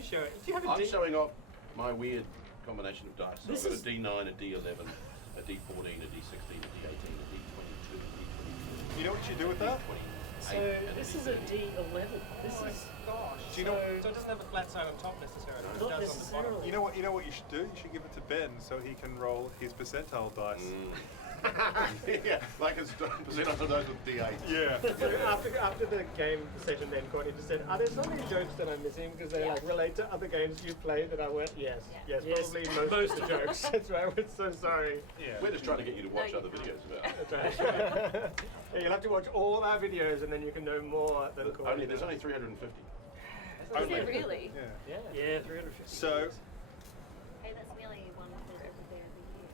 you show it? Do you have a I'm D? showing off my weird combination of dice. So This I've got is- a D9, a D11, a D14, a D16, a D18, a D22, a D24. You know what you do with that? So this is a D11. This is Gosh. Do you know- So it doesn't have a flat side on top necessarily. It not does on the bottom. necessarily. You know what you should do? You should give it to Ben so he can roll his percentile dice. Yeah, like it's percentile dice with D8. Yeah. So after the game session, then Courtney just said, "Are there so many jokes that I'm missing because they like relate to other games you've played?" That I went, "Yes, yes, Yes, probably most of the jokes." That's why I was so sorry. Yeah. We're just trying to get you to watch No, other you videos about it. That's right. Yeah, you'll have to watch all our videos and then you can know more than Courtney. There's only 350. Is it really? Yeah. yeah, 350. So, Hey, that's nearly one for every day of the year.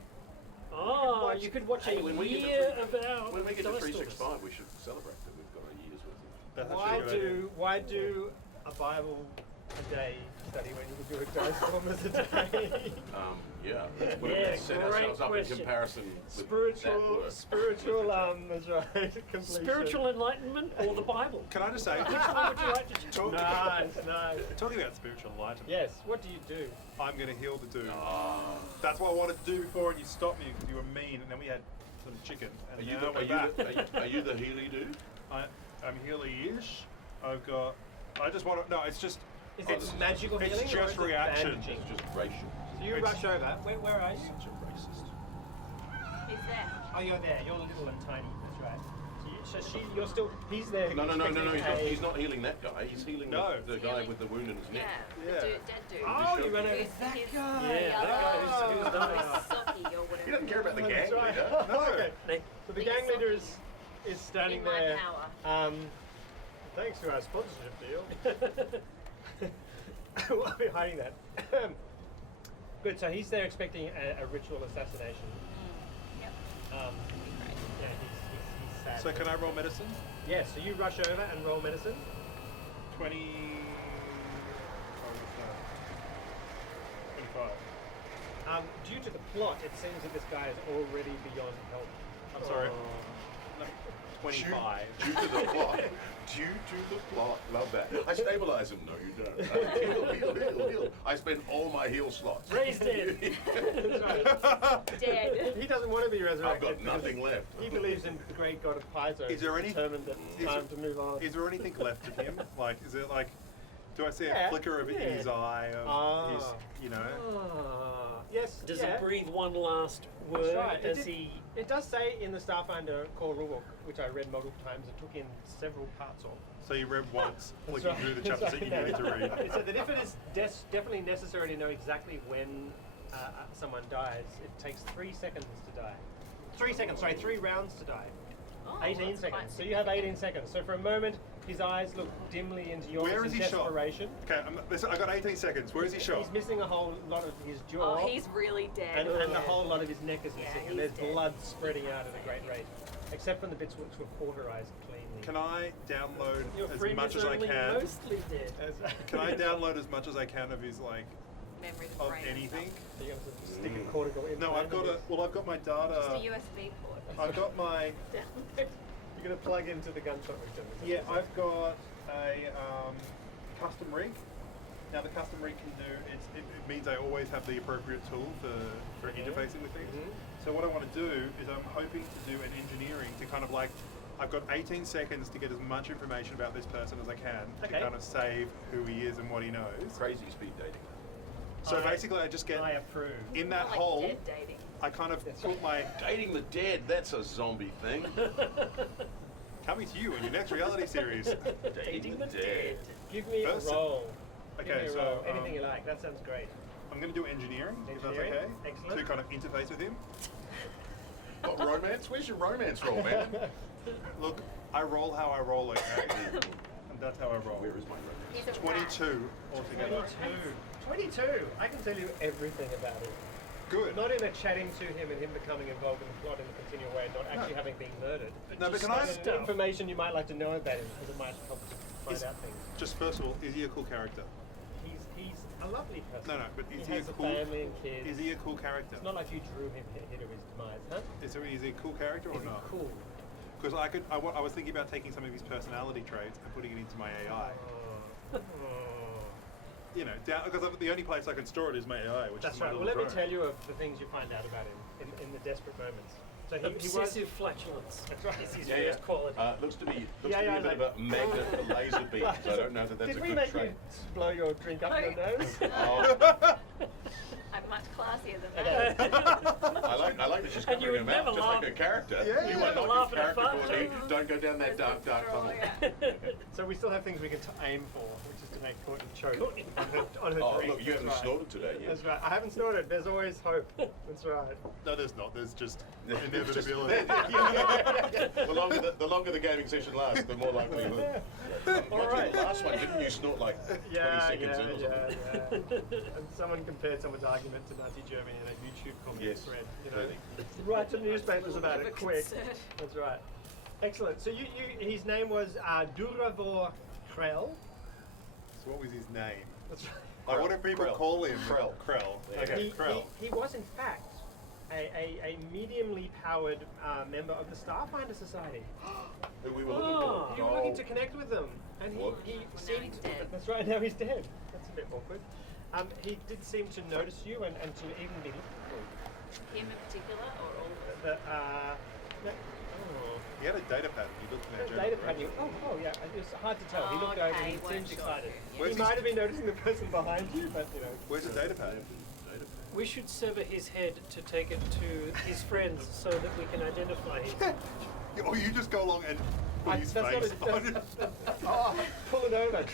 Oh, you could watch Hey, a when we get to year three- about When we get to Dicestormers. 365, we should celebrate that we've got a year's worth of. that's actually a good idea. Why do a Bible a day study when you could do a Dicestormers a day? Yeah, let's put Yeah, it, set great ourselves up question. in comparison with that spiritual, work. spiritual. That's right. Completion. Spiritual enlightenment or the Bible? Can I just say, Which one would you like to choose? Nice. talking about spiritual enlightenment, Yes. What do you do? I'm going to heal the dude. That's what I wanted to do before, and you stopped me because you were mean, and then we had some chicken. And Are you now the, we're back. are you the Healy dude? I'm healy-ish. I just want to. No, it's just. Is Oh, it this is- magical it's healing? just or is it reaction. bandaging? It's just racial. So you rush over. Where are you? Such a racist. Is that? Oh, you're there. You're little and tiny. That's right. You're still. He's there. No. expecting He's not healing that guy. He's healing No. the guy with the wound in his neck. Yeah. Yeah. The dude, dead dude. Oh, you ran over Who's- that who's- guy. Yeah, that guy who's nice. Socky or whatever. He doesn't care about the gang That's right. leader. No. Okay. So the gang leader is standing In my there. power. Thanks to our sponsorship deal. Why are we hiding that? Good. So he's there expecting a ritual assassination. Yep. Yeah, he's sad. So can I roll medicine? Yes. So you rush over and roll medicine. 20. Oh, 25. Due to the plot, it seems that this guy is already beyond help. I'm sorry. Oh. No, 25. Due to the plot. Due to the plot. Love that. I stabilize him. No, you don't. Heal. I spend all my heal slots. Raised it. That's right. Dead. He doesn't want to be I've resurrected. got nothing because left. He believes in the great god of Paizo. Is there any- determined that it's time to move on? Is there anything left of him? Like, is it like, do I see Yeah, a flicker of it in yeah. his eye? Of Ah. his, you know? Yes. Does yeah. it breathe one last That's word right. as he... It does say in the Starfinder core rulebook, which I read multiple times and took in several parts of. So you read once, That's flicking through the That's chapters that you right. needed to read. It said that if it is definitely necessary to know exactly when someone dies, it takes 3 seconds to die. 3 seconds, sorry, 3 rounds to die. Oh, 18 that's quite seconds. So you have significant. 18 seconds. So for a moment, his eyes look dimly into yours Where in is he shot? desperation. Okay, listen, I got 18 seconds. Where is he He's shot? missing a whole lot of his jaw. Oh, he's really dead. and a whole lot of his neck is Yeah, missing, and he's there's dead. blood spreading out at a great rate, except from the bits which were cauterized cleanly. Can I download Your as friend much is as I only can? mostly dead. Can I download as much as I can of his, like, Memory of brain and anything? stuff. You have to stick a cortical implant. No, I've got in a. Well, I've got my data. Just a USB port. I've got my. You're going to plug into the gunshot victim. Yeah, I've got a custom rig. Now the custom rig can do it means I always have the appropriate tool for interfacing with things. So what I want to do is I'm hoping to do an engineering to kind of like I've got 18 seconds to get as much information about this person as I can to Okay. kind of save who he is and what he knows. Crazy speed dating. So basically I just get I approve. in that More like hole dead dating. I kind of put my Dating the dead, that's a zombie thing. coming to you in your next reality series. Dating the dead. Give me Person. a roll. Give Okay, me a so roll. Anything you like. That sounds great. I'm going to do engineering, if that's Engineering, okay. excellent. To kind of interface with him. What, romance? Where's your romance roll, man? Look, I roll how I roll, okay? And that's how I roll. Where is my romance? He's a rat. 22 altogether. 22. I can tell you everything about it. Good. Not in a chatting to him and him becoming involved in the plot in a continual way, not actually having been murdered. No, but just can I stuff. Information you might like to know about him because it might help to find Is- out things. just first of all, is he a cool character? He's a lovely person. No, but is he he has a a cool family and kids. Is he a cool character? It's not like you drew him here to his demise, huh? Is he a cool character or Is he not? cool? Because I was thinking about taking some of his personality traits and putting it into my AI. you know, because the only place I can store it is my AI, which That's is my right. Well, little let me drone. tell you of the things you find out about him in the desperate moments. So he was. Obsessive flatulence. That's right. Is his Yeah, yeah. first quality. Looks to be Yeah, a bit like- of a magnet for laser beams. I don't know that that's Did a we good make trait. you blow your drink up your nose? Oh, I'm much classier than that. I like that she's And you covering would her mouth never just laugh. like a character. Yeah. You You might never like laugh his at a character fart quality. joke. Don't go down that dark tunnel. So we still have things we can aim for, which is to make Courtney choke on her Oh, drink. look, you haven't That's right. snorted today yet. That's right. I haven't snorted. There's always hope. That's right. No, there's not. There's just It's just- inevitability. The longer the gaming session lasts, the more likelihood. All right. The last one, didn't you snort like 20 seconds in or something? And someone compared someone's argument to Nazi Germany in a YouTube comment Yes. thread. You know, Clearly. write some newspapers about Never it quick. considered. That's right. Excellent. So his name was Duravor Krell. So what was his name? That's right. Like, what do people Krell. call him? Krell. Krell. Yeah. Okay, Krell. He was in fact a mediumly powered member of the Starfinder Society. Who we were looking for. You were looking to connect with them, and he Well, now seemed. he's dead. That's right. Now he's dead. That's a bit awkward. He did seem to notice you and to even be. Him in particular, or all of The, them? He had a data pad. He looked in that general data pad. direction. Oh yeah. It was hard to tell. He Oh, looked over. okay, He weren't seemed sure. excited. Yeah. Where's He might have been noticing the person behind you, but you know. Where's the data pad? We should sever his head to take it to his friends so that we can identify him. Or you just go along and put his That's not face a- on it. Pull it over.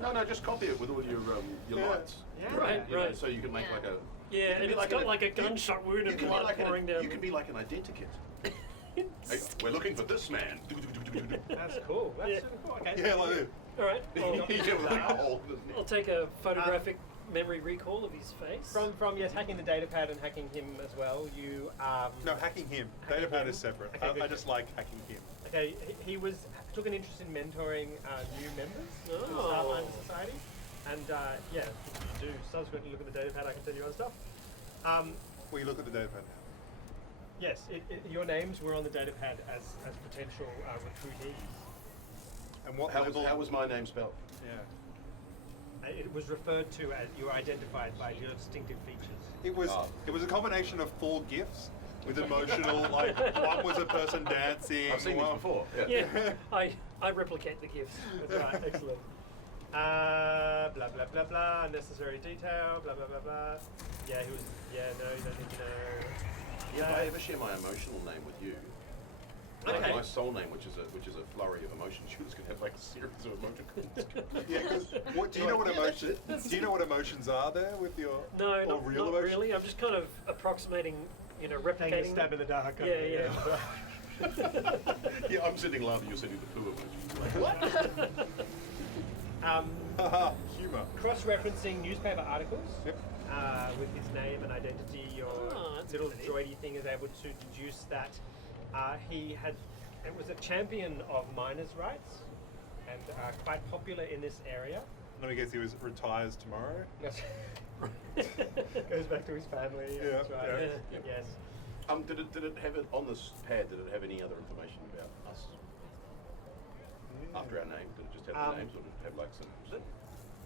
No, just copy it with all your Yeah. lights. Yeah. Right, You know, right. so you can make Yeah. like a. Yeah, you can and be it's got an- like a gunshot wound you and can be blood like pouring down. You can be like an identikit. Hey, we're looking for this man. That's cool. That's Yeah. super cool. Okay. Yeah, like this. All right, Yeah, I'll, with a hole, doesn't he? I'll take a photographic memory recall of his face. From yes, hacking the data pad and hacking him as well. You No, hacking him. Hacking Data pad him? is separate. Okay, I good. just like hacking him. Okay, he took an interest in mentoring new members to the Oh. Starfinder Society, and yeah, if you do subsequently look at the data pad, I can tell you other stuff. Well, you look at the data pad now. Yes, your names were on the data pad as potential recruitees. And what How level? was my name spelled? Yeah. It was referred to as you were identified by your distinctive features. It was Oh. it was a combination of 4 gifs with emotional, like one was a person dancing. I've seen these one- before. Yeah, I replicate the gifts. That's right, excellent. Blah blah blah blah. Unnecessary detail. Blah blah blah blah. Yeah, he was. Yeah, no, you don't need to know. If I ever share my emotional name with you, Okay. my soul name, which is a flurry of emotions, you just gonna have like a series of emoticons. Yeah, 'cause do you know what emotions? Do you know what emotions are there with your No, or not real not emotions? really. I'm just kind of approximating, Taking a replicating. stab in the dark. Yeah, yeah. Yeah, I'm sitting laughing, you're sitting the poo emoji. Like, what? Haha, humor. Cross-referencing newspaper articles Yep. with his name and identity, your Oh, that's little pretty. droidy thing is able to deduce that it was a champion of miners' rights and quite popular in this area. Let me guess, he was retires tomorrow. Goes back to his family. Yeah, That's right. yeah. Yes. Did it have it on this pad? Did it have any other information about us after our name? Did it just have the names, or did it have like some?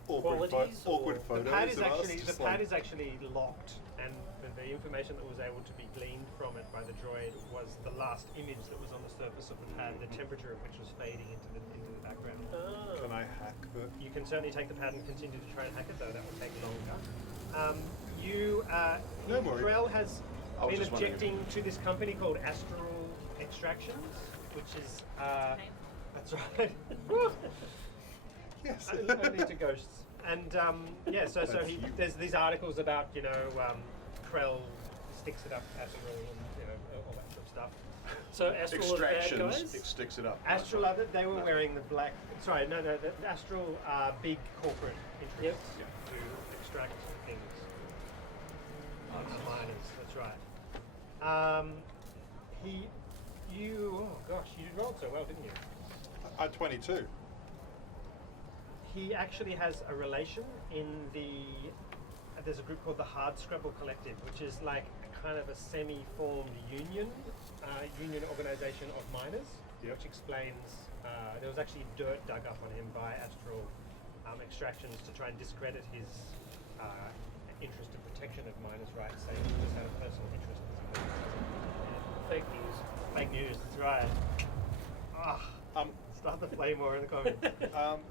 Awkward, Qualities or- awkward The photos. pad is of us, actually just the pad like- is actually locked, and the information that was able to be gleaned from it by the droid was the last image that was on the surface of the pad, the temperature of which was fading into the background. Oh. Can I hack the? You can certainly take the pad and continue to try and hack it, though that will take longer. No worry. Krell has I was been just wondering objecting to this company called Astral Extractions, which is Name? that's right. Yes. Only to ghosts. And yeah, so there's these articles about Krell sticks it up Astral and all that sort of stuff. So Astral are bad Extractions. guys. It sticks it up. Astral, they were wearing the black. Sorry, no, the Astral big corporate interests to extract things. Miners, that's right. Oh gosh, you rolled so well, didn't you? At 22. He actually has a relation in there's a group called the Hardscrabble Collective, which is like a kind of a semi-formed union organization of miners, Yep. which explains there was actually dirt dug up on him by Astral extractions to try and discredit his interest in protection of miners' rights, saying he just had a personal interest in something. Fake news. Fake news, that's right. Start the flame war in the comments.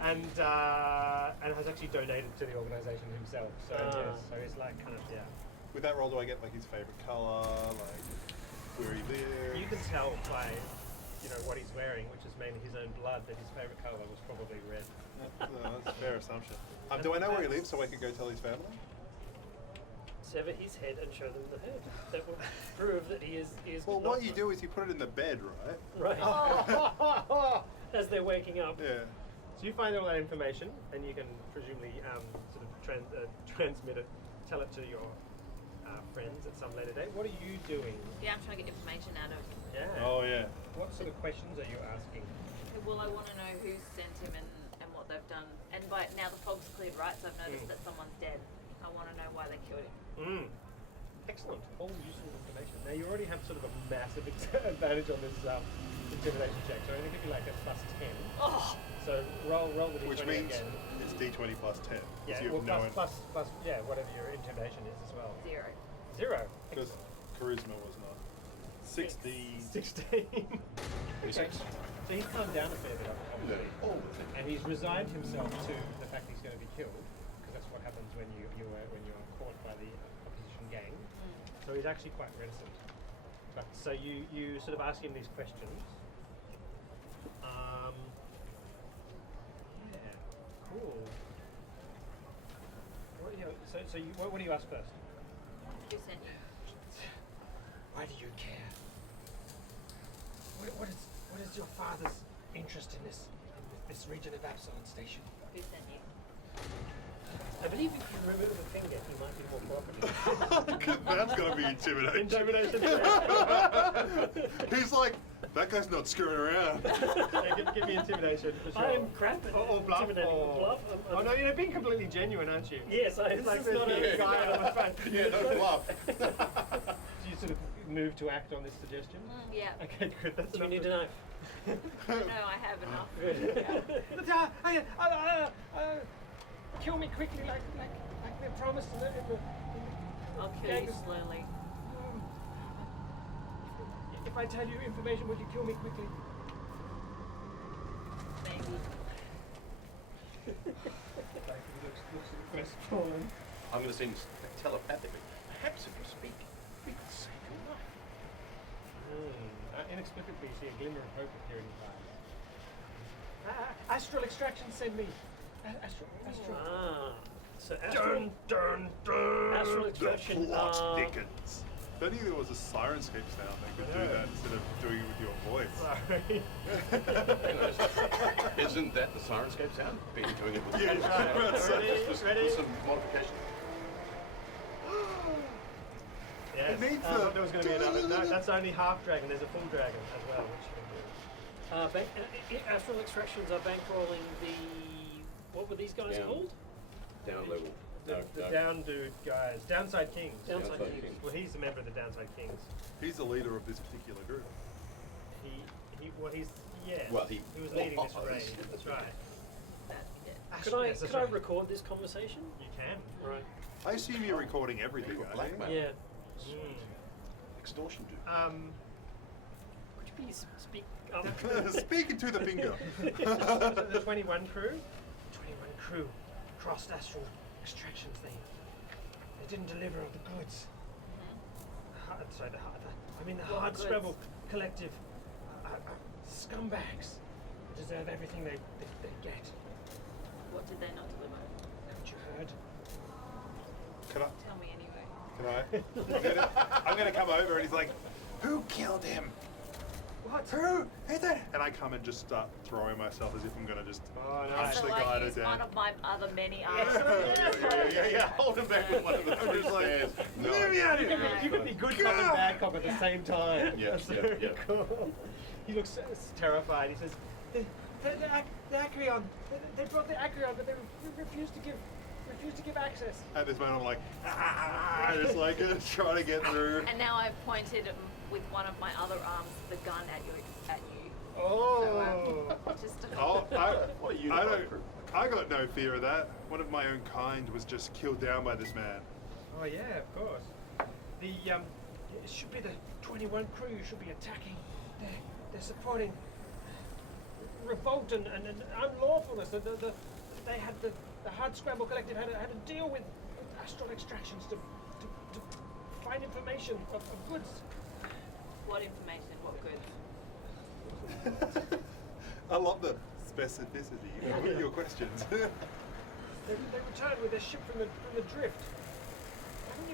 And has actually donated to the organisation himself. So so he's like kind of With that role, do I get like his favorite color, like where he lives? You can tell by what he's wearing, which is mainly his own blood, that his favourite colour was probably red. That's a fair assumption. Do I know where he lives so I can go tell his family? Sever his head and show them the head. That will prove that he is. Well, what you do is you put it in the bed, right? Right. As they're waking up. Yeah. So you find all that information, and you can presumably sort of transmit it, tell it to your friends at some later date. What are you doing? Yeah, I'm trying to get information out of him. Yeah. Oh yeah. What sort of questions are you asking? Well, I want to know who sent him and what they've done. And by now the fog's cleared, right? So I've noticed that someone's dead. I want to know why they killed him. Excellent. All useful information. Now you already have sort of a massive advantage on this intimidation check. So I'm going to give you like a +10. Oh! So roll the d20 Which means again. it's D20 plus 10. Yeah, You well, have plus whatever your intimidation is as well. 0. 0. Because charisma was not. 16. 16. Okay. So he's calmed down a fair bit, obviously. And he's resigned himself to the fact he's going to be killed, because that's what happens when you're caught by the opposition gang. So he's actually quite reticent. But so you sort of ask him these questions. Yeah, cool. What do you ask first? Who sent you? Why do you care? What is your father's interest in this region of Absalom Station? Who sent you? I believe if you remove a finger, he might be more cooperative. That's going to be intimidation. Intimidation. He's like, that guy's not screwing around. Yeah, give me intimidation for sure. I am crap at or bluff. intimidating. Or Bluff. Oh no, you're being completely genuine, aren't you? Yes, It's like this not a guy on the front. Yeah, no bluff. Do you sort of move to act on this suggestion? Yeah. Okay, good. That's Do you enough need a knife? No, I have enough. Kill me quickly, like they promised in the I'll kill you gang. slowly. If I tell you information, would you kill me quickly? Maybe. I'm going to sing telepathically. Perhaps if you speak, we could save your life. Inexplicably, you see a glimmer of hope appear in his eyes. Astral extraction, send me. Astral. So astral, astral The extraction. plot thickens. If only there was a Sirenscape sound that could do that instead of doing it with your voice. Sorry. Isn't that the Sirenscape sound? Being doing it with Yeah, Just ready? some modification. Yes. It needs I the- thought there was going to be another. No, that's only half dragon. There's a full dragon as well, which you can do. Astral extractions are bankrolling the. What were these guys Down. called? Down level. The down dude guys, Downside Kings. Downside Downside Kings. Kings. Well, he's a member of the Downside Kings. He's the leader of this particular group. He was leading this raid. That's right. That's it. Could I Yes, that's could I right. record this conversation? You can. Right. I assume you're recording everything, You're aren't you? blackmail. Yeah. Extortion dude. Could you please speak up? Speaking to the finger. So the 21 crew. 21 crew crossed astral extractions. They didn't deliver all the goods. The What hard goods? scrabble collective scumbags deserve everything they get. What did they not deliver? Haven't you heard? Can I? Tell me anyway. Can I? I'm gonna come over and he's like, who killed him? What? Who? Who's that? And I come and just start throwing myself as if I'm gonna just Oh, punch nice. the So guy like to use death. one of my other many arms. Yeah. Hold him back with one of the three Just like, stairs. No. let me out of here! You could be good cop and bad cop at the same time. Yeah, That's yeah, very yeah. cool. He looks terrified. He says, the Acreon. They brought the Acreon, but they refused to give access. At this moment, I'm like, just like trying to get through. And now I've pointed with one of my other arms the gun at you. Oh. So, just Oh, What a I unified crew. I got no fear of that. One of my own kind was just killed down by this man. Oh yeah, of course. The it should be the 21 crew you should be attacking. They're supporting revolt and unlawfulness. They had the Hardscramble Collective had to deal with astral extractions to find information of goods. What information? What goods? I love the specificity of your questions. They returned with their ship from the drift.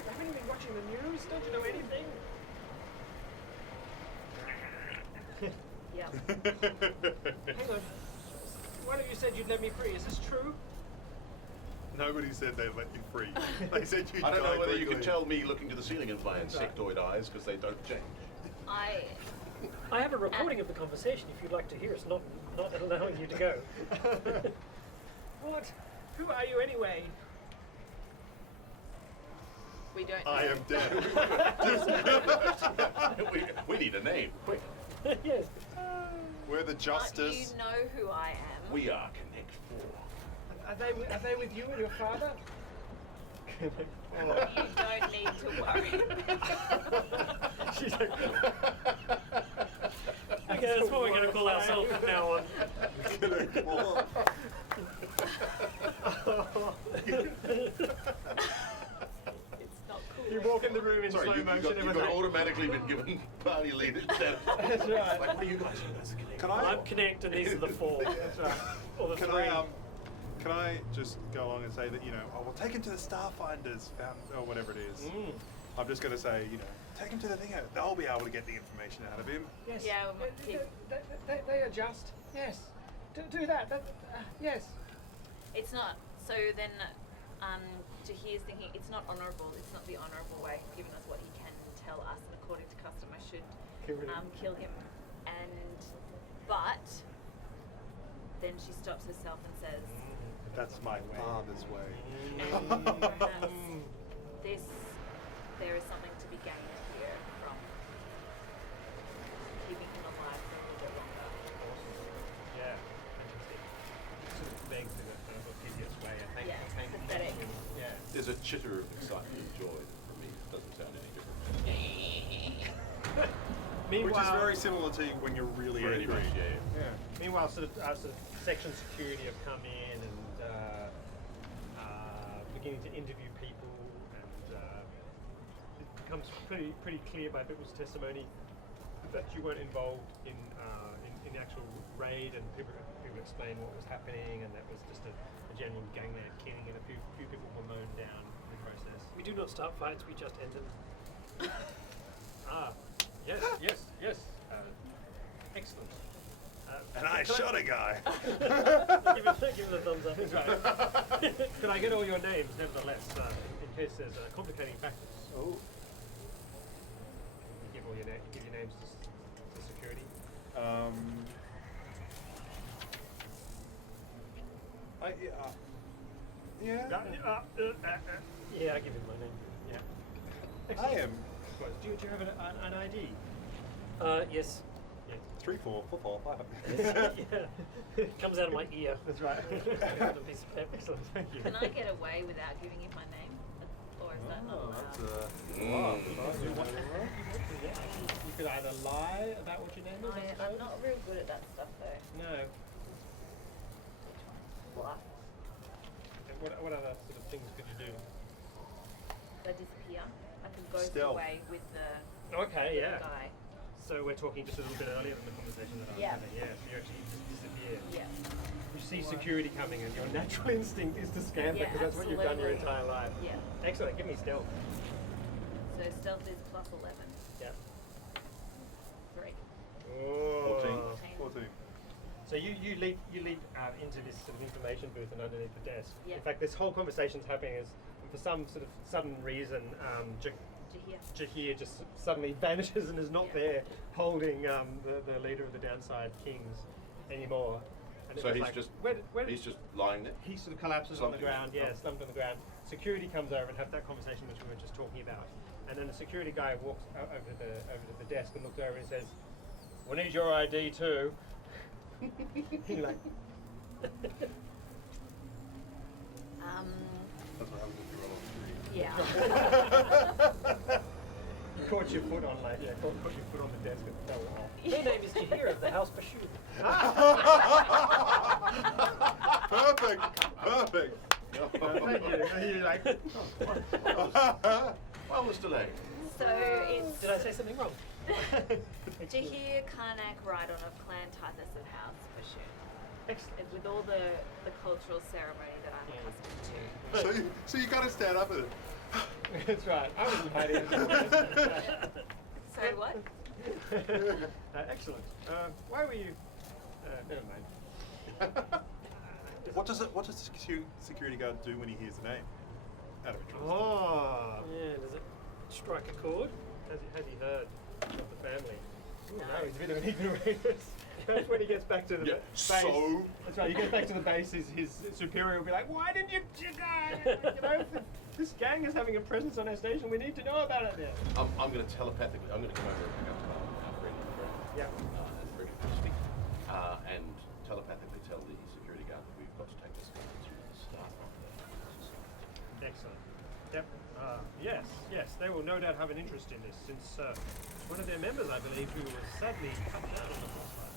Haven't you been watching the news? Don't you know anything? Yeah. Hang on. One of you said you'd let me free. Is this true? Nobody said they'd let you free. They said you. I don't know whether you can tell me looking to the ceiling and flying sectoid eyes because they don't change. I have a recording of the conversation if you'd like to hear us, not allowing you to go. What? Who are you anyway? We don't. I am dead. we need a name. Yes. We're the justice. You know who I am. We are Connect 4. Are they with you and your father? You don't need to worry. She's like, okay, that's what we're going to call ourselves from now on. It's not cool. You walk in the room in Sorry, slow you motion. got automatically been given party leader status. That's right. Like, what are you guys doing as a Connect? Can I? I'm Connect, and these are the four. That's right. Or the Can three. Can I just go along and say that, we'll take him to the Starfinders, or whatever it is. I'm just going to say, take him to the thing. They'll be able to get the information out of him. Yes. Yeah, They adjust. Yes. Do that. Yes. It's not. So then, Jahir's thinking it's not honourable. It's not the honourable way, given us what he can tell us, and according to custom, I should kill him. But then she stops herself and says, That's my father's way. perhaps there is something to be gained here from keeping him alive for a little bit longer. Yeah. Fantastic. Sort of begs in a kind of obvious way. Yeah, pathetic. Yeah. There's a chitter of excitement and joy that for me doesn't sound any different. Which is very similar to when you're really Pretty angry. much, yeah. Meanwhile, sort of section security have come in and beginning to interview people, and it becomes pretty clear by people's testimony that you weren't involved in the actual raid, and people explained what was happening, and that was just a genuine gangland killing, and a few people were mown down in the process. We do not start fights, we just end them. Yes. Excellent. And I shot a guy. Give it a thumbs up. That's right. Can I get all your names, nevertheless, in case there's complicating factors? Oh. You give your names to security. Yeah. Yeah, I give him my name. Yeah. I am Do you have an ID? Yes. Yeah. 3, 4, 4, 5. Yeah. Comes out of my ear. That's right. Excellent. Thank you. Can I get away without giving him my name? Or is that not allowed? You could either lie about what your name is, I I'm suppose. not real good at that stuff though. No. Bluff. And what other sort of things could you do? They disappear. I can ghost Stealth. away with the Okay, yeah. guy. So we're talking just a little bit earlier in the conversation that I was Yeah. having. Yeah, so you actually just disappear. Yeah. You see security coming, and your natural instinct is to scamper Yeah, because that's what you've done your absolutely. entire life. Yeah. Excellent. Give me stealth. So stealth is plus 11. Yeah. 3. 14. So you leap into this sort of information booth and underneath the desk. Yeah. In fact, this whole conversation's happening as, for some sort of sudden reason, Jahir just suddenly vanishes and is not Yeah. there holding the leader of the Downside Kings anymore. And it So was he's like, just where he's just lying there. he sort of collapses on the Slumping. ground, slumped on the ground. Security comes over and have that conversation which we were just talking about. And then the security guy walks over to the desk and looks over and says, "We need your ID too." You're like, That's what happens if you roll on the Yeah. You caught your foot on caught your foot on the desk and fell off. Her name is Tahir of the House Bashir. Perfect. Perfect. Thank you. And you're like, Well, Mr. Lane. So it's Did I say something wrong? Jahir Karnak Rydon of Clan Tithus of House Bashir. excellent. With all the cultural ceremony that I'm accustomed to. So you gotta stand up with it. That's right. I wasn't hiding anything. Sorry, what? Excellent. Why were you? Never mind. What does the security guard do when he hears the name? Out of interest. Oh, Yeah, does it strike a chord? has he heard of the family? Ooh, No. no, he's a bit of an ignoramus. That's when he gets back to the Yeah, base. so? That's right. He gets back to the base. His superior will be like, "Why didn't you this gang is having a presence on our station. We need to know about it." Yeah. I'm going to telepathically. I'm going to come over and pick up our friend Yeah. Frederick Stick, and telepathically tell the security guard that we've got to take this guy through the Starfinder. Excellent. Yep. Yes. They will no doubt have an interest in this, since one of their members, I believe, who was sadly cut down on the bonfire.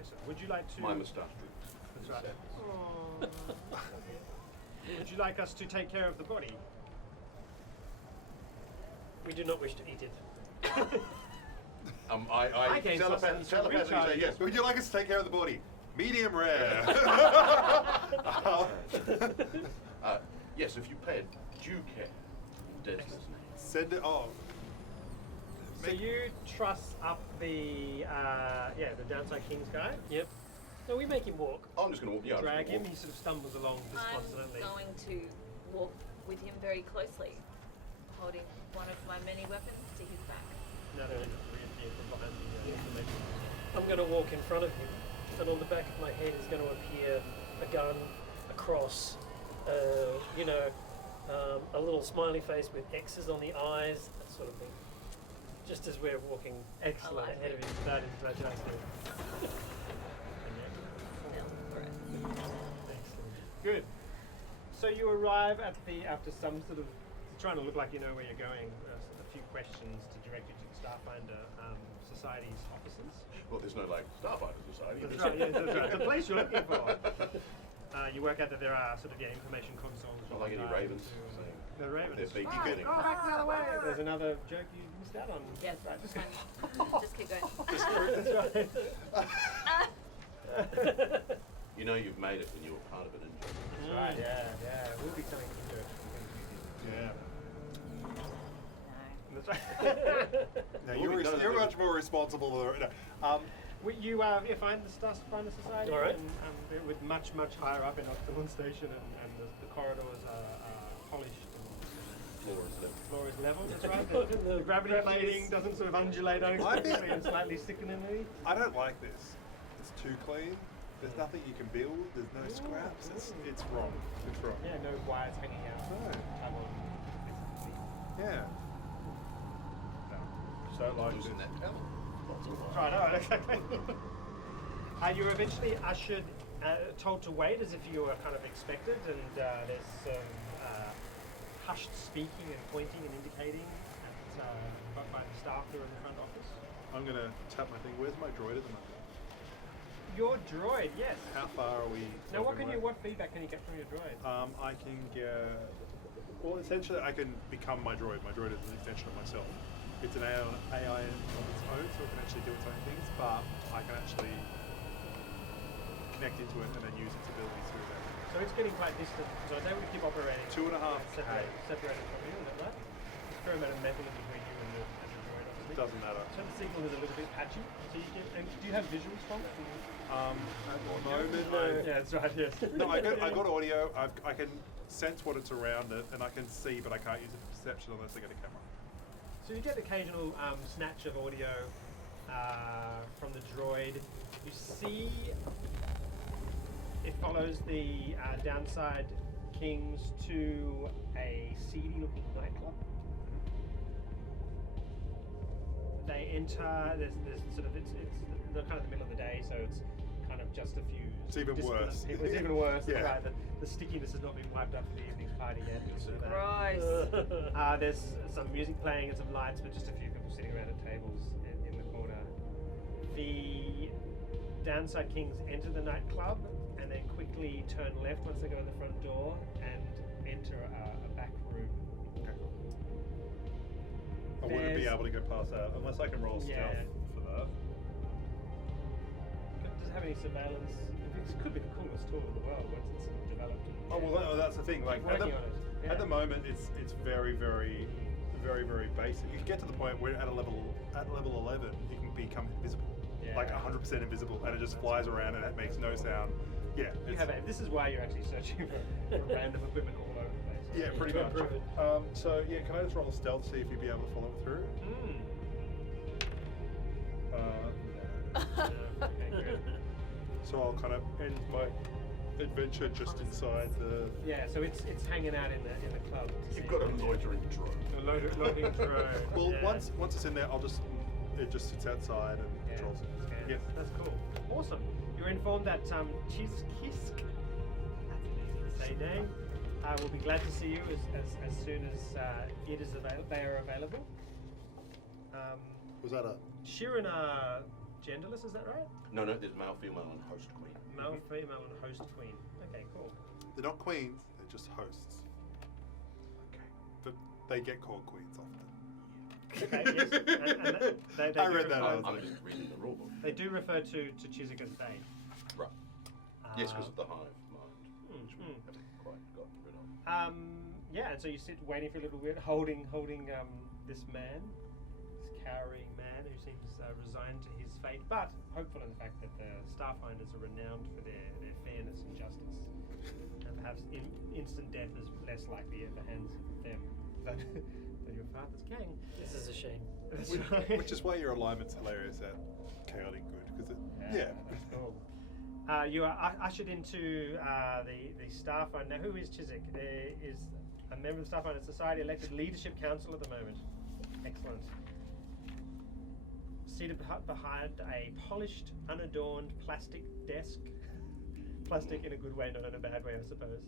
Excellent. Would you like to? My moustache droops. That's right. Would you like us to take care of the body? We do not wish to eat it. I gave telepathically some recharge. say yes. Would you like us to take care of the body? Medium rare. Yes, if you pay a due care in Desmond's name. Send it. Oh. So you truss up the downside kings guy. Yep. No, we make him walk. I'm just going to walk. Yeah, I'm Drag just him. gonna He sort of stumbles along disconsolately. I'm going to walk with him very closely, holding one of my many weapons to his back. No, reappear from behind the information. I'm going to walk in front of him, and on the back of my head is going to appear a gun, a cross, a little smiley face with X's on the eyes, that sort of thing. Just as we're walking Excellent. like Ahead of it. him. That is fantastic. Excellent. Good. So you arrive at after some sort of trying to look like you know where you're going. A few questions to direct you to the Starfinder Society's offices. Well, there's no Starfinder Society. That's right. Yeah, that's right. The place you're looking for. You work out that there are sort of information consoles. Not like any you can ravens dial into, saying the ravens. their beaky Right, bidding. go back the other way. There's another joke you missed out on. Yes, Right, just fine. Just keep going. That's right. You know you've made it when you were part of an injury. That's right. Yeah. We'll be coming into it. Yeah. No. That's right. Now Well, we've done it. you're much more responsible than You find the Starfinder Society, All right. and with much higher up in Absalom Station, and the corridors are polished. Floor is level. That's right. The gravity plating doesn't sort of undulate unexpectedly and slightly sickeningly. I don't like this. It's too clean. There's nothing you can build. There's no scraps. It's wrong. It's wrong. Yeah, no wires hanging out. No. Carbon. Yeah. No. Just don't like Losing this. that talent. Lots of Right, no, exactly. You were eventually told to wait as if you were kind of expected, and there's some hushed speaking and pointing and indicating by the staff who are in the front office. I'm gonna tap my thing. Where's my droid at the moment? Your droid, yes. How far are we? Now, talking away? what feedback can you get from your droid? I can get. Well, essentially, I can become my droid. My droid is an extension of myself. It's an AI on its own, so it can actually do its own things. But I can actually connect into it and then use its abilities through that. So it's getting quite distant. So I was able to keep operating. 2.5 separated from you, is that right? There's a fair amount of metal in between you and the droid, obviously. It doesn't matter. So the signal is a little bit patchy. So you and do you have visuals from it? At the moment, Yeah, that's right. Yes. no, I got audio. I can sense what it's around it, and I can see, but I can't use it for perception unless I get a camera. So you get occasional snatch of audio from the droid. You see it follows the downside kings to a seedy-looking nightclub. They enter. There's sort of it's the kind of the middle of the day, so it's kind of just a few. It's even disciplined worse. people. It's even worse. Yeah. Right, the stickiness has not been wiped up for the evening's party yet. Gross. There's some music playing and some lights, but just a few people sitting around at tables in the corner. The Downside Kings enter the nightclub and then quickly turn left once they go in the front door and enter a back room. I wouldn't be able to go past that unless I can roll stealth for that. Does it have any surveillance? This could be the coolest tool in the world once it's developed. Oh well, that's the thing. Like Keep working on it. Yeah. at the moment, it's very basic. You can get to the point where at level 11, you can become invisible, like 100% invisible, and it just flies around and it makes no sound. Yeah, This is why you're actually searching for random equipment all over the place. yeah, pretty to much. improve it. So yeah, can I just roll stealth, see if you'd be able to follow it through? Okay, good. So I'll kind of end my adventure just inside the. Yeah, so it's hanging out in the club. You've got a loitering drone. A loading drone. Well, yeah. once it's in there, it just sits outside and controls it. Scans. Yep. That's cool. Awesome. You're informed that Chiskisk, that's an easy to say name, will be glad to see you as soon as they are available. Was that a? Shirin are genderless, is that right? No, there's male, female, and host queen. Male, female, and host queen. Okay, cool. They're not queens. They're just hosts. Okay. But they get called queens often. Okay, yes. And they I do read that refer- out. I'm just reading the rulebook. They do refer to Chiswick as they. Right. Yes, because of the hive mind, which we mm. haven't quite got rid of. Yeah, and so you sit waiting for a little bit, holding this man, this cowering man who seems resigned to his fate, but hopeful in the fact that the Starfinders are renowned for their fairness and justice. And perhaps instant death is less likely at the hands of them than your father's gang. This is a shame. Which is why your alignment's hilarious at chaotic good, because it. Yeah. That's cool. You are ushered into the Starfinder. Now, who is Chiswick? There is a member of the Starfinder Society, elected Leadership Council at the moment. Excellent. Seated behind a polished, unadorned plastic desk. Plastic in a good way, not in a bad way, I suppose.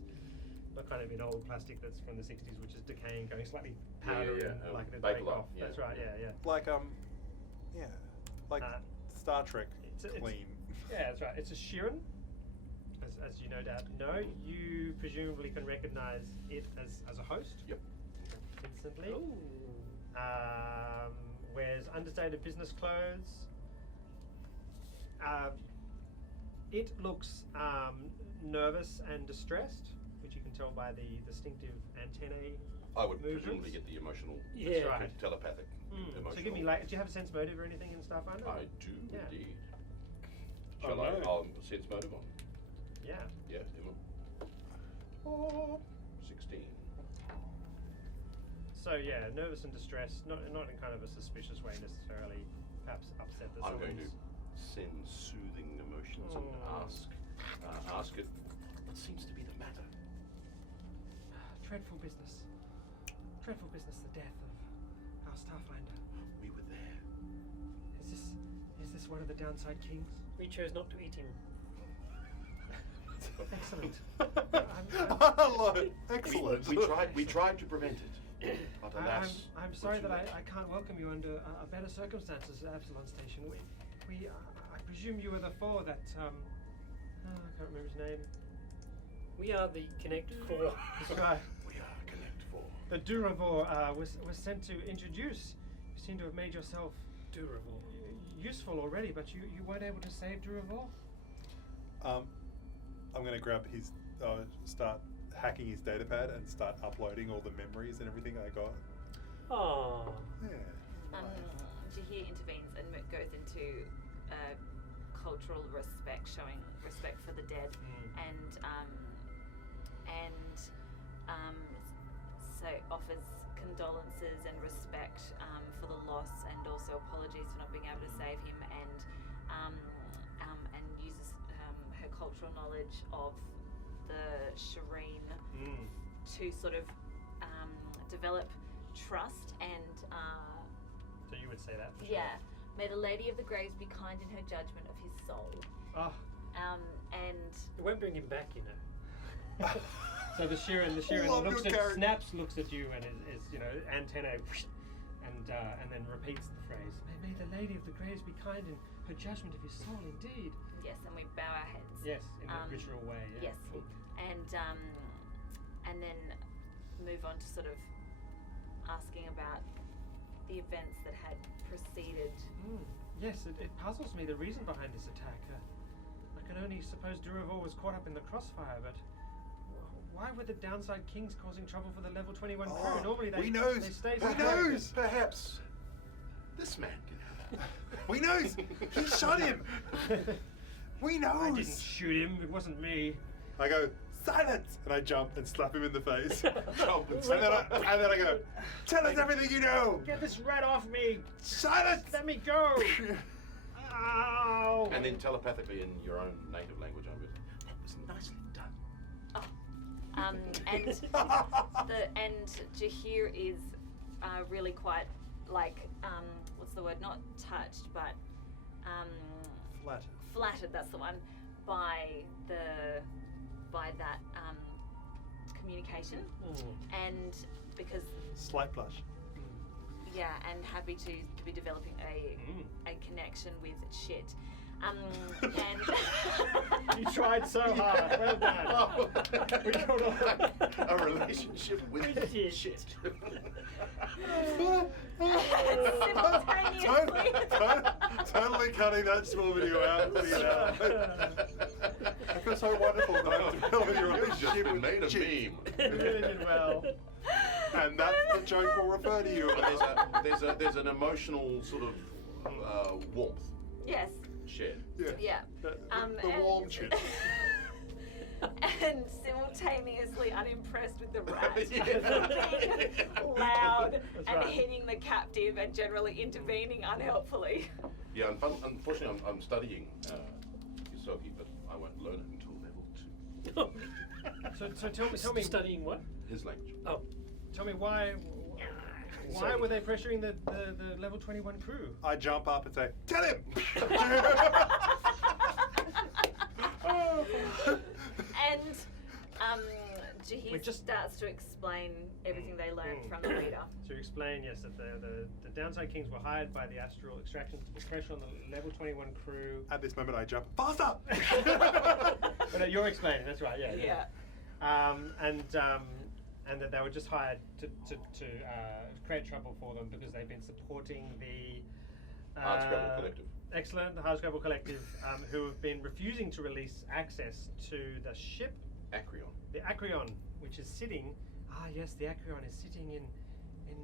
Not kind of in old plastic that's from the 60s, which is decaying, going slightly powdery, like it break Bakelite, off. yeah. That's right, yeah. Like like Star Trek clean. Yeah, that's right. It's a Shirin, as you no doubt know. You presumably can recognise it as a host. Yep. Instantly. Wears understated business clothes. It looks nervous and distressed, which you can tell by the distinctive antennae. I would movements. presumably get the emotional, That's right. telepathic, emotional. So give me, do you have a sense motive or anything in Starfinder? I do Yeah. indeed. Oh, Shall I? no. I'll sense motive on. Yeah. Yeah, Emma. 16. So yeah, nervous and distressed, not in kind of a suspicious way necessarily. Perhaps upset that I'm going to someone's. send soothing emotions and ask it what seems to be the matter. Dreadful business. Dreadful business, the death of our Starfinder. We were there. Is this one of the Downside Kings? We chose not to eat him. Excellent. Excellent. We tried to prevent it. But alas, I'm sorry that I can't welcome you under better circumstances at Absalom Station. I presume you were the four that I can't remember his name. We are the Connect Four. That's right. we are Connect 4. The Duravor was sent to introduce. You seem to have made yourself Durable. useful already, but you weren't able to save Duravor? I'm going to grab his, start hacking his datapad and start uploading all the memories and everything I got. Oh. Yeah. Jahir intervenes and goes into cultural respect, showing respect for the dead, and so offers condolences and respect for the loss, and also apologies for not being able to save him, and uses her cultural knowledge of the Shireen to sort of develop trust and. So you would say that? For Yeah. May the Lady of the Graves be kind in her judgment of his soul. Sure. And It won't bring him back, you know. So the Sheeran Love looks your at character. snaps, looks at you, and is antennae, and then repeats the phrase. May the Lady of the Graves be kind in her judgment of his soul, indeed. yes, and we bow our heads. Yes, in a ritual way. Yeah. Yes, and then move on to sort of asking about the events that had preceded. Yes, it puzzles me the reason behind this attack. I can only suppose Durivor was caught up in the crossfire, but why were the Downside Kings causing trouble for the level 21 crew? Normally they they stay Who behind. knows? Perhaps this man can help. We knows. He shot him. We knows. I didn't shoot him. It wasn't me. I go, silence! And I jump and slap him in the face. Jump and And then I go, tell us everything you know! Get this rat off me! Silence! Let me go! Ow! And then telepathically in your own native language, I'm going, that was nicely done. And Jahir is really quite like what's the word? Not touched, but Flat. flattered. That's the one by that communication, and because Slight blush. yeah, and happy to be developing a connection with shit. And You tried so hard. Well done. We got all- A relationship with Shit. shit. simultaneously. Totally cutting that small video out. See it out. I feel so wonderful that I'm developing a You've just relationship been made with a shit. meme. You really did well. And that's the joke we'll refer to you as. There's an emotional sort of warmth Yes. shared. Yeah. The and- warm shit. And simultaneously unimpressed with the rat Yeah. being loud That's and right. hitting the captive and generally intervening unhelpfully. Yeah, unfortunately, I'm studying Yosogi, but I won't learn it until level 2. So tell me, Studying what? His language. Oh. tell me why were they pressuring the level 21 crew? I jump up and say, tell him! And Jahir starts to explain everything they learned from the leader. To explain, yes, that the Downside Kings were hired by the Astral Extraction to put pressure on the level 21 crew. At this moment, I jump faster! But you're explaining, that's right, yeah. Yeah. And that they were just hired to create trouble for them because they've been supporting the Hardscrabble Collective. Excellent, the Hardscrabble Collective, who have been refusing to release access to the ship, Acreon. the Acreon, which is sitting. The Acreon is sitting in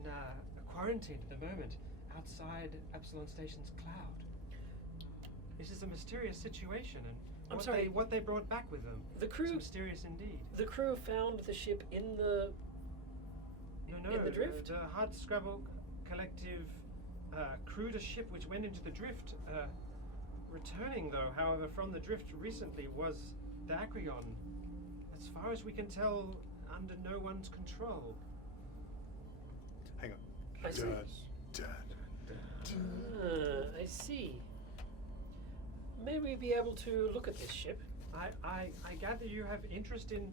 a quarantine at the moment outside Absalom Station's cloud. This is a mysterious situation, and I'm sorry. what they brought back with them. The crew- It's mysterious indeed. The crew found the ship in the No, in the drift? The Hardscrabble Collective crewed a ship which went into the drift. Returning, though, however, from the drift recently was the Acreon. As far as we can tell, under no one's control. Hang on. I see. Dad. I see. May we be able to look at this ship? I gather you have interest in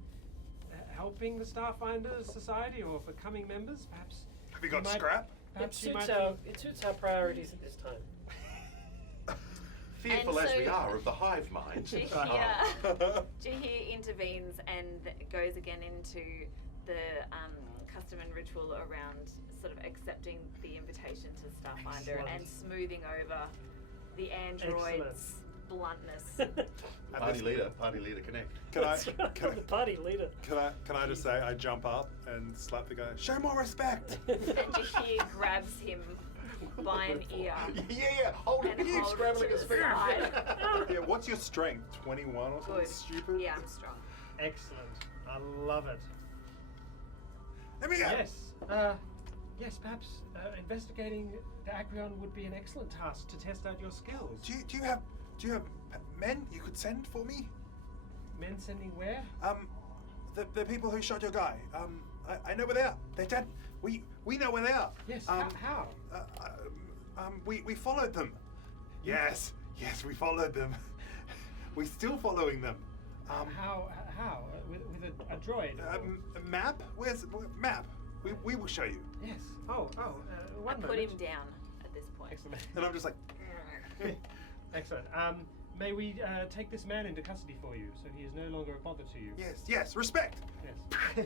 helping the Starfinder Society or becoming members, perhaps. Have you got might- scrap? Perhaps It you might suits our priorities at this time. Fearful And as we so- are of the hive mind. Jahir intervenes and goes again into the custom and ritual around sort of accepting the invitation to Starfinder Excellent. and smoothing over the android's bluntness. Party leader, connect. Can I, The party leader. can I just say, I jump up and slap the guy. Show more respect! And Jahir grabs him by an ear Yeah, hold and it. You holds scrambling to his the fingers. side. Yeah, what's your strength? 21 or something Good. stupid? Yeah, I'm strong. Excellent. I love it. Let me go! Yes, perhaps investigating the Acreon would be an excellent task to test out your skills. Do you have men you could send for me? Men sending where? The people who shot your guy. I know where they are. They're dead. We know where they are. Yes, how? We followed them. Yes, we followed them. We're still following them. How? With a droid? A map? Where's map? We will show you. Yes. Oh. I One put moment. him down at this point. Excellent. And I'm just like, Excellent. May we take this man into custody for you, so he is no longer a bother to you? yes, respect. Yes.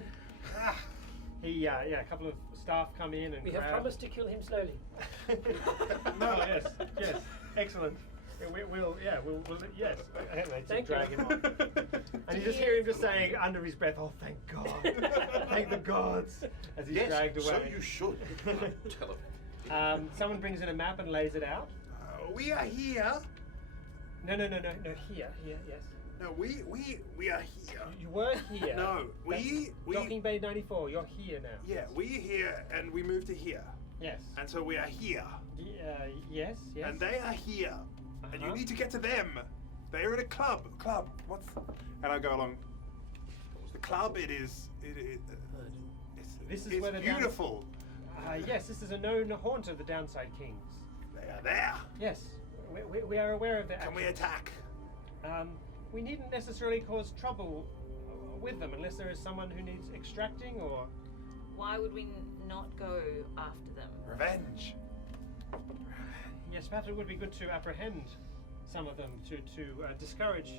A couple of staff come in and We grab. have promised to kill him slowly. No, yes, excellent. We'll yes. Thank drag you. him on. And you just hear him just saying under his breath, "Oh, thank God, thank the gods," as he's Yes, dragged away. so you should. Tell him. Someone brings in a map and lays it out. We are here. No. Here, yes. No, we are here. You were here. No, That's Docking Bay 94. You're here now. Yeah, we're here and we moved to here. Yes. And so we are here. Yes. And they are here. And you Uh-huh. need to get to them. They're at a club. What's... And I go along. The club, it's This is where the beautiful. Yes, this is a known haunt of the Downside Kings. They are there. Yes, we are aware of that. Can we attack? We needn't necessarily cause trouble with them unless there is someone who needs extracting or... Why would we not go after them? Revenge. Yes, perhaps it would be good to apprehend some of them to discourage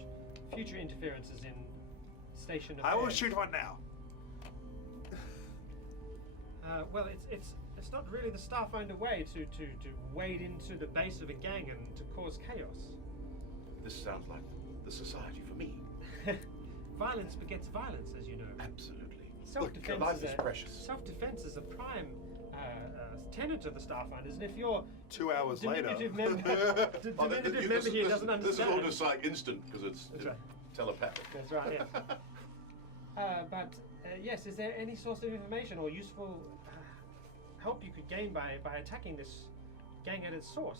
future interferences in station affairs. I will shoot one now. Well, it's not really the Starfinder way to wade into the base of a gang and to cause chaos. This sounds like the society for me. Violence begets violence, as you know. Absolutely. Self-defense Look, life is precious. Self-defense is a prime tenet of the Starfinders, and if you're 2 hours later. diminutive member, diminutive member here doesn't understand. This is all just like instant because it's That's right. telepathic. That's right. Yes. Yes, is there any source of information or useful help you could gain by attacking this gang at its source?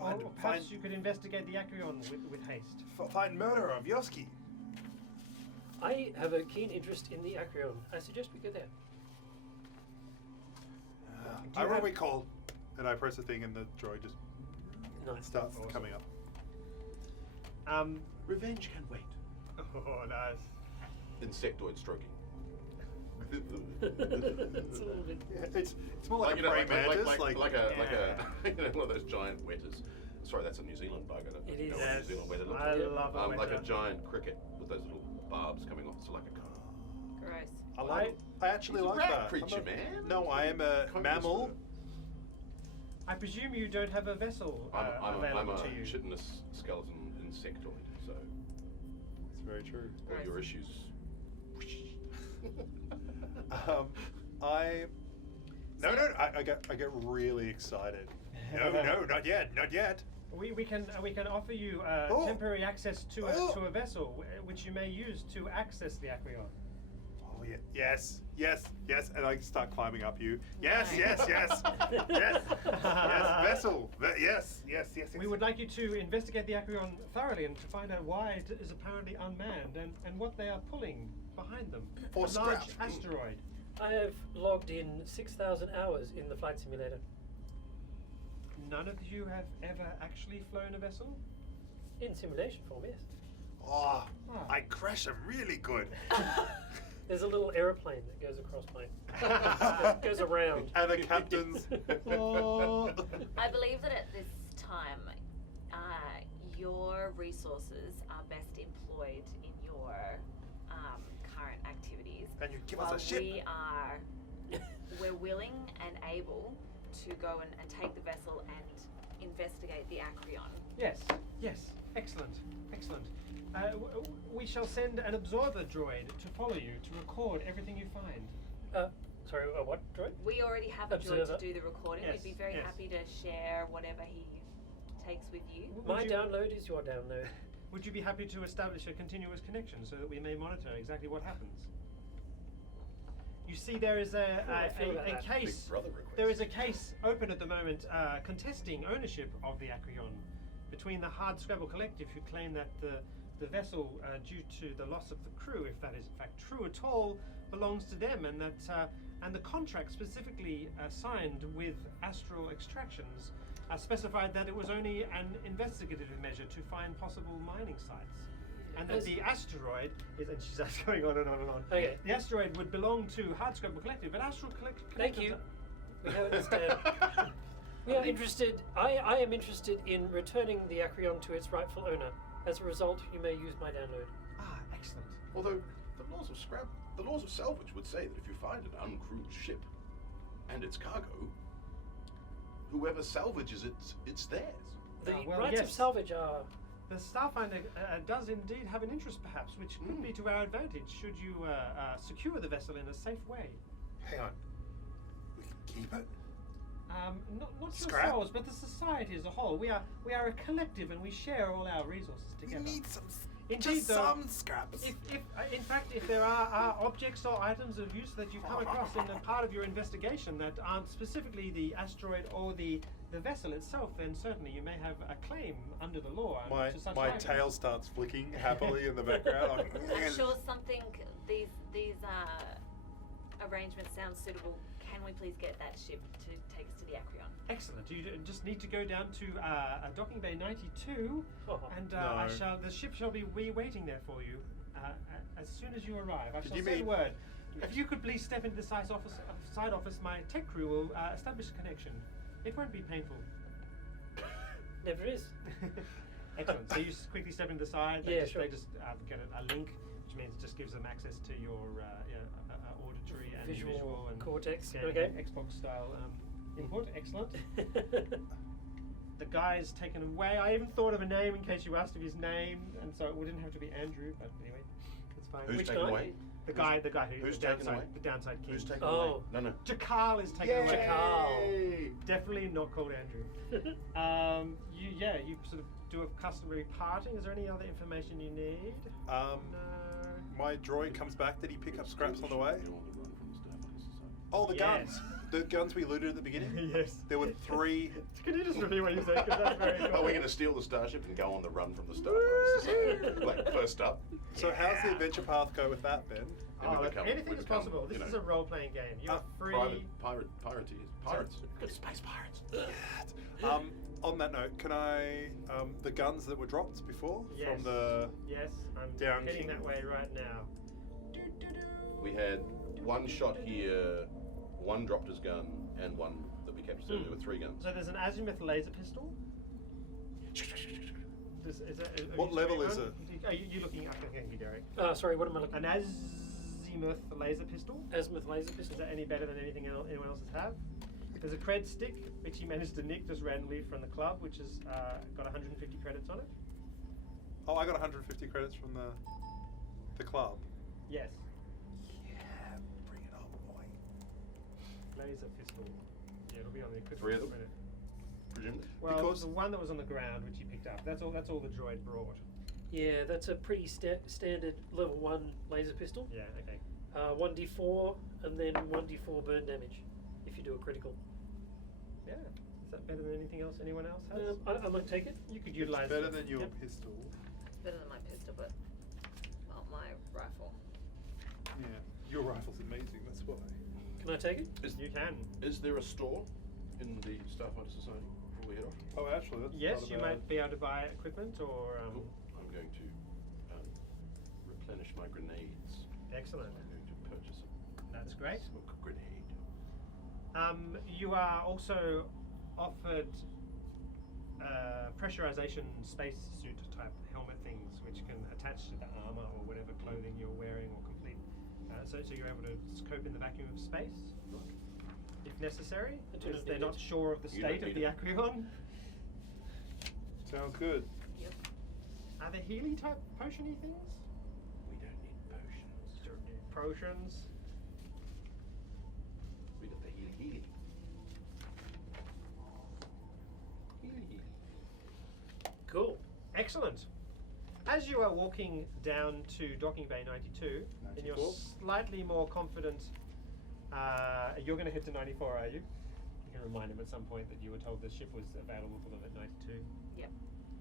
Or perhaps you could investigate the Acreon with haste. Find murderer of Yoski. I have a keen interest in the Acreon. I suggest we go there. I run recall, and I press a thing, and the droid just starts Awesome. coming up. Revenge can wait. Oh, nice. Insectoid stroking. It's a little bit. It's more like a praying mantis, like one of those giant wetters. Sorry, that's a New Zealand bug. I don't It know is. what New Zealand wetter looks I like. love a Like a wetter. giant cricket with those little barbs coming off. So like a Gross. I actually He's a like rat that. creature, I'm not- man. No, I am a Can't mammal. I presume you don't have a vessel I'm available a to you. chitinous skeleton insectoid. So It's very true. all your issues. I get really excited. No, not yet. We can offer you Oh. temporary access to Oh. a vessel which you may use to access the Acreon. Oh yeah, yes, and I start climbing up you. Yes, Nice. yes, vessel. Yes. We would like you to investigate the Acreon thoroughly and to find out why it is apparently unmanned and what they are pulling behind them. For a large scrap. asteroid. I have logged in 6,000 hours in the flight simulator. None of you have ever actually flown a vessel? In simulation form, yes. Oh, Ah. I crash them really good. There's a little aeroplane that goes across my... goes around. And the captains. Oh. I believe that at this time, your resources are best employed in your current activities. And you give while us a ship. we're willing and able to go and take the vessel and investigate the Acreon. Yes, excellent. We shall send an absorber droid to follow you to record everything you find. Sorry, what droid? We already have a droid Observer. to do the recording. Yes, We'd be very yes. happy to share whatever he takes with you. My you- download is your download. Would you be happy to establish a continuous connection so that we may monitor exactly what happens? You see, there is I feel about a that. case. Big brother request. There is a case open at the moment contesting ownership of the Acreon between the Hard Scrabble Collective, who claim that the vessel, due to the loss of the crew, if that is in fact true at all, belongs to them, and that and the contract specifically signed with Astral Extractions specified that it was only an investigative measure to find possible mining sites. And that the asteroid is, and she's just going on and on and on. Okay. The asteroid would belong to Hardscope Collective, but Astral Collective. Thank you. We have understand. We are interested. I am interested in returning the Acreon to its rightful owner. As a result, you may use my download. Ah, excellent. Although the laws of salvage would say that if you find an uncrewed ship and its cargo, whoever salvages it, it's theirs. The well, rights of yes. salvage are. The Starfinder does indeed have an interest, perhaps, which could be to our advantage should you secure the vessel in a safe way. Hang on. We can keep it. Not Scrap? yourselves, but the society as a whole. We are a collective, and we share all our resources together. Indeed, just though, some scraps. In fact, if there are objects or items of use that you come across in a part of your investigation that aren't specifically the asteroid or the vessel itself, then certainly you may have a claim under the law to such My items. tail starts flicking happily in the background. I'm sure something, these arrangements sound suitable. Can we please get that ship to take us to the Acreon? Excellent. You just need to go down to Docking Bay 92, and No. the ship shall be waiting there for you as soon as you arrive. I shall you say the mean- word. If you could please step into the side office, my tech crew will establish a connection. It won't be painful. Never is. Excellent. So you just quickly step into the side. Yeah, They sure. just get a link, which means it just gives them access to your auditory and Visual and cortex. scanning Okay. Xbox style input. Excellent. The guy's taken away. I even thought of a name in case you asked of his name, and so it wouldn't have to be Andrew. But anyway, it's fine. Who's Which taken guy? away? The guy who Who's the taken downside, away? the downside king. Who's taken Oh. away? No. Jakal is taken away. Yay! Definitely not called Andrew. You sort of do a customary parting. Is there any other information you need? No. My droid comes back. Did he pick up scraps on the way? You're on the run from the Starfinder Society. Oh, the Yes. guns. The guns we looted at the beginning? Yes. There were 3. Can you just repeat what you said? Because that's very cool. Are we going to steal the starship and go on the run from the Starfinder Society? Like, first up? So how's the adventure path go with that, Ben? Then we Oh, become- anything we is become, possible. This you is know, a role-playing game. You're free. Pirates. Good space pirates. On that note, can I the guns that were dropped before Yes. from the Yes, I'm Down heading King. that way right now. We had one shot here, one dropped his gun, and one that we captured. So there were 3 guns. So there's an azimuth laser pistol. What level is it? Are you looking? Thank you, Derek. Sorry, what am I looking An at? azimuth laser pistol. Azimuth laser Is pistol. that any better than anything anyone else's have? There's a cred stick which he managed to nick just randomly from the club, which has got 150 credits on it. Oh, I got 150 credits from the club. Yes. Yeah, bring it on, boy. Laser pistol. Yeah, it'll be on the equipment. 3 of them? credit. Presumably. Well, Because- the one that was on the ground, which you picked up. That's all the droid brought. Yeah, that's a pretty standard level 1 laser pistol. Yeah. Okay. 1d4 and then 1d4 burn damage if you do a critical. Yeah. Is that better than anything else anyone else has? I might take it. You could utilize. Better it. than your Yep. pistol. It's better than my pistol, but not my rifle. Yeah, your rifle's amazing. That's why. Can I take it? You can. Is there a store in the Starfinder Society before we head off? Oh, actually, that's Yes, not you a might bad- be able to buy equipment or. Cool. I'm going to replenish my grenades. Excellent. I'm going to purchase a That's great. smoke grenade. You are also offered pressurization spacesuit type helmet things, which can attach to the armor or whatever clothing you're wearing or complete. So you're able to cope in the vacuum of space, if necessary, I do because not they're need not it. sure of the You don't state of need the it. Acreon. Sounds good. Yep. Are there Healy type potion-y things? We don't need potions. Potions. We got the healy. Healy. Cool. Excellent. As you are walking down to Docking Bay 92, and you're 94? slightly more confident, you're going to head to 94, are you? You can remind him at some point that you were told the ship was available for them at 92. Yep.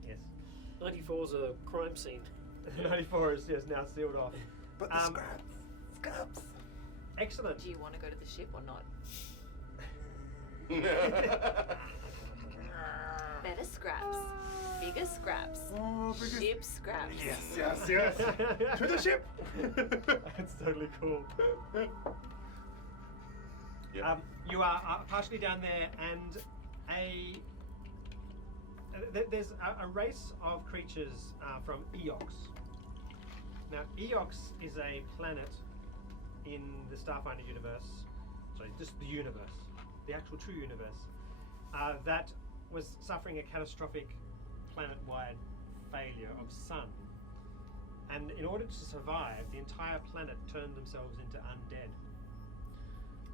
Yes. 94 is a crime scene. 94 is now sealed off. But the scraps. Excellent. Do you want to go to the ship or not? Better scraps. Bigger scraps. Oh, bigger- Ship scraps. Yes. To the ship. That's totally cool. Yeah. You are partially down there, and there's a race of creatures from Eox. Now, Eox is a planet in the Starfinder universe. Sorry, just the universe, the actual true universe, that was suffering a catastrophic planet-wide failure of sun. And in order to survive, the entire planet turned themselves into undead.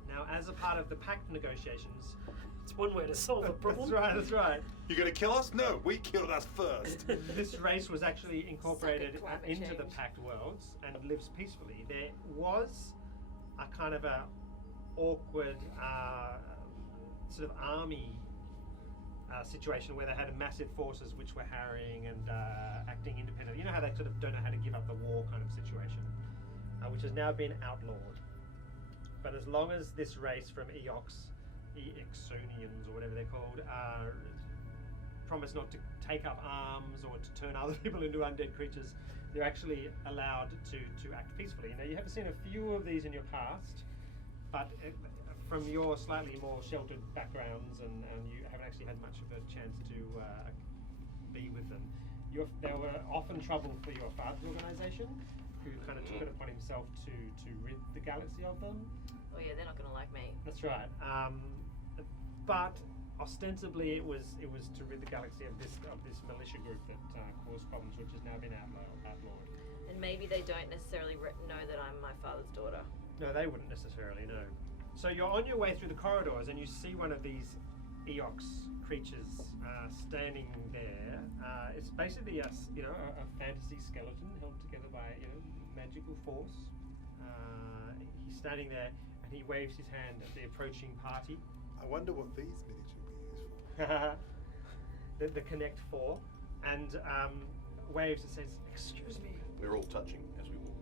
Now, as a part of the pact negotiations, It's one way to solve a problem. that's right. You're gonna kill us? No, we killed us first. This race was actually incorporated Climate into the change. pact worlds and lives peacefully. There was a kind of a awkward sort of army situation where they had massive forces which were harrying and acting independently. You know how they sort of don't know how to give up the war kind of situation, which has now been outlawed. But as long as this race from Eoxonians or whatever they're called, promise not to take up arms or to turn other people into undead creatures, they're actually allowed to act peacefully. Now, you have seen a few of these in your past, but from your slightly more sheltered backgrounds, and you haven't actually had much of a chance to be with them. They were often trouble for your father's organisation, who kind of took it upon himself to rid the galaxy of them. Oh yeah, they're not going to like me. That's right. But ostensibly, it was to rid the galaxy of this militia group that caused problems, which has now been outlawed. And maybe they don't necessarily know that I'm my father's daughter. No, they wouldn't necessarily know. So you're on your way through the corridors, and you see one of these Eox creatures standing there. It's basically a fantasy skeleton held together by magical force. He's standing there, and he waves his hand at the approaching party. I wonder what these miniatures will be used for. the Connect 4, and waves and says, "Excuse me." We're all touching as we walk.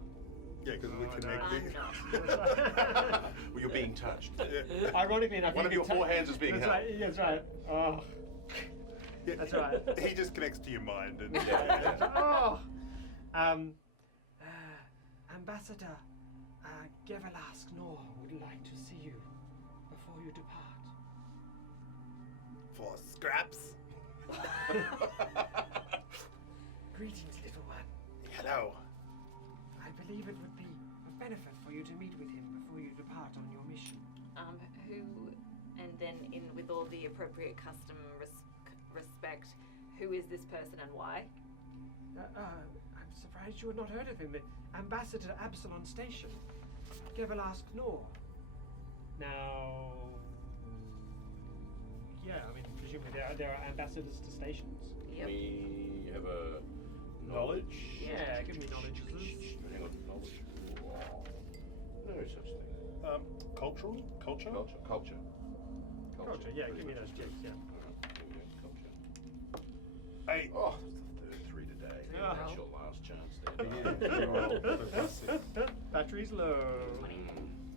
Yeah, because we Oh, connect. I'm not. Well, you're being touched. Ironically enough, One you of your can four hands is being that's held. right. Yeah, that's right. Oh, Yeah, that's right. He just connects to your mind, and Oh. Ambassador Gevelask Nor would like to see you before you depart. for scraps. Greetings, little one. Hello. I believe it would be of benefit for you to meet with him before you depart on your mission. Who, and then with all the appropriate custom respect, who is this person and why? I'm surprised you had not heard of him. The Ambassador Absalom Station. Gevelask Nor. Now, yeah, I mean, presumably there are ambassadors to stations. Yep. We have a knowledge. Yeah, give me knowledge. Hang on, knowledge. No such thing. Culture. Culture. Culture, yeah, give me those checks, yeah. Culture. Hey. Oh, it's the third 3 today. Yeah. That's your last chance there. Battery's low.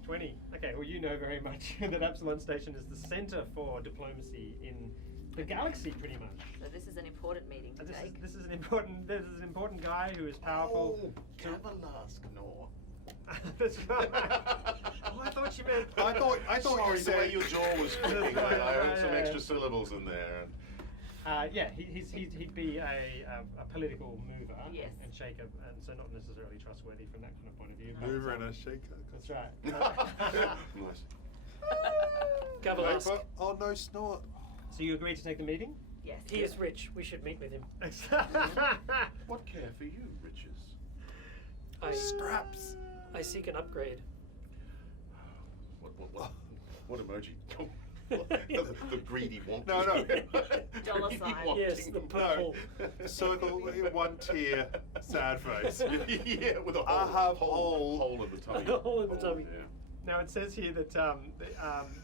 20. Okay, well, you know very much that Absalom Station is the center for diplomacy in the galaxy, pretty much. So this is an important meeting to take. This is an important guy who is powerful. Oh, Gavalask Nor. That's right. Oh, I thought you meant. I thought Sorry, you the way said. your jaw was flipping. I heard some extra syllables in there. Yeah, he'd be a political mover Yes. and shaker, and so not necessarily trustworthy from that kind of point of view. but, Mover and a shaker. That's right. Nice. Gavalask. Oh no, snort. So you agreed to take the meeting? Yes. He is rich. We should meet with him. What care for you, riches? Scraps. I seek an upgrade. What emoji? the greedy want. No. Dollar Greedy sign. wanting. Yes, the purple. Circle one tier, sad face. Yeah, with a I have hole in the tummy. A hole in the tummy. Yeah. Now it says here that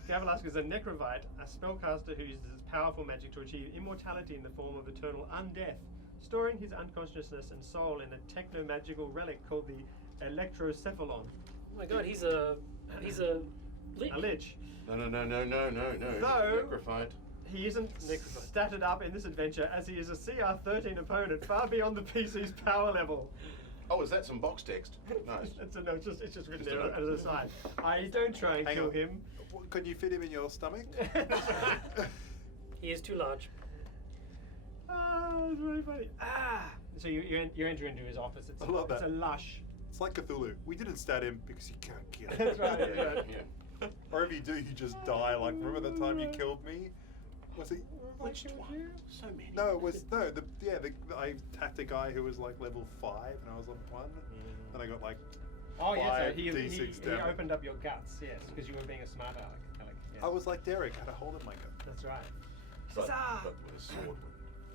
Gavalask is a necrovite, a spellcaster who uses powerful magic to achieve immortality in the form of eternal undeath, storing his unconsciousness and soul in a techno-magical relic called the Electrocephalon. Oh my god, he's a lich. A lich. No. Though- Necrophyte. He isn't statted up in this adventure as he is a CR13 opponent far beyond the PC's power level. Oh, is that some box text? Nice. It's just written Just a there note. as an aside. Don't try and Hang kill on. him. Could you fit him in your stomach? He is too large. Oh, it's really funny. So you enter into his office. It's, I love it's that. a lush. It's like Cthulhu. We didn't stat him because you can't kill him. That's right. Yeah, That's right. yeah. Or if you do, you just die. Like, remember the time you killed me? Was it? Which one? So many. No, it was I attacked a guy who was like level 5 and I was level 1, and I got like Oh yes, so 5 he D6 he damage. opened up your guts, yes, because you were being a smart aleck. Yes. I was like Derek, had a hold of my gun. That's right. But, Huzzah! but with a sword.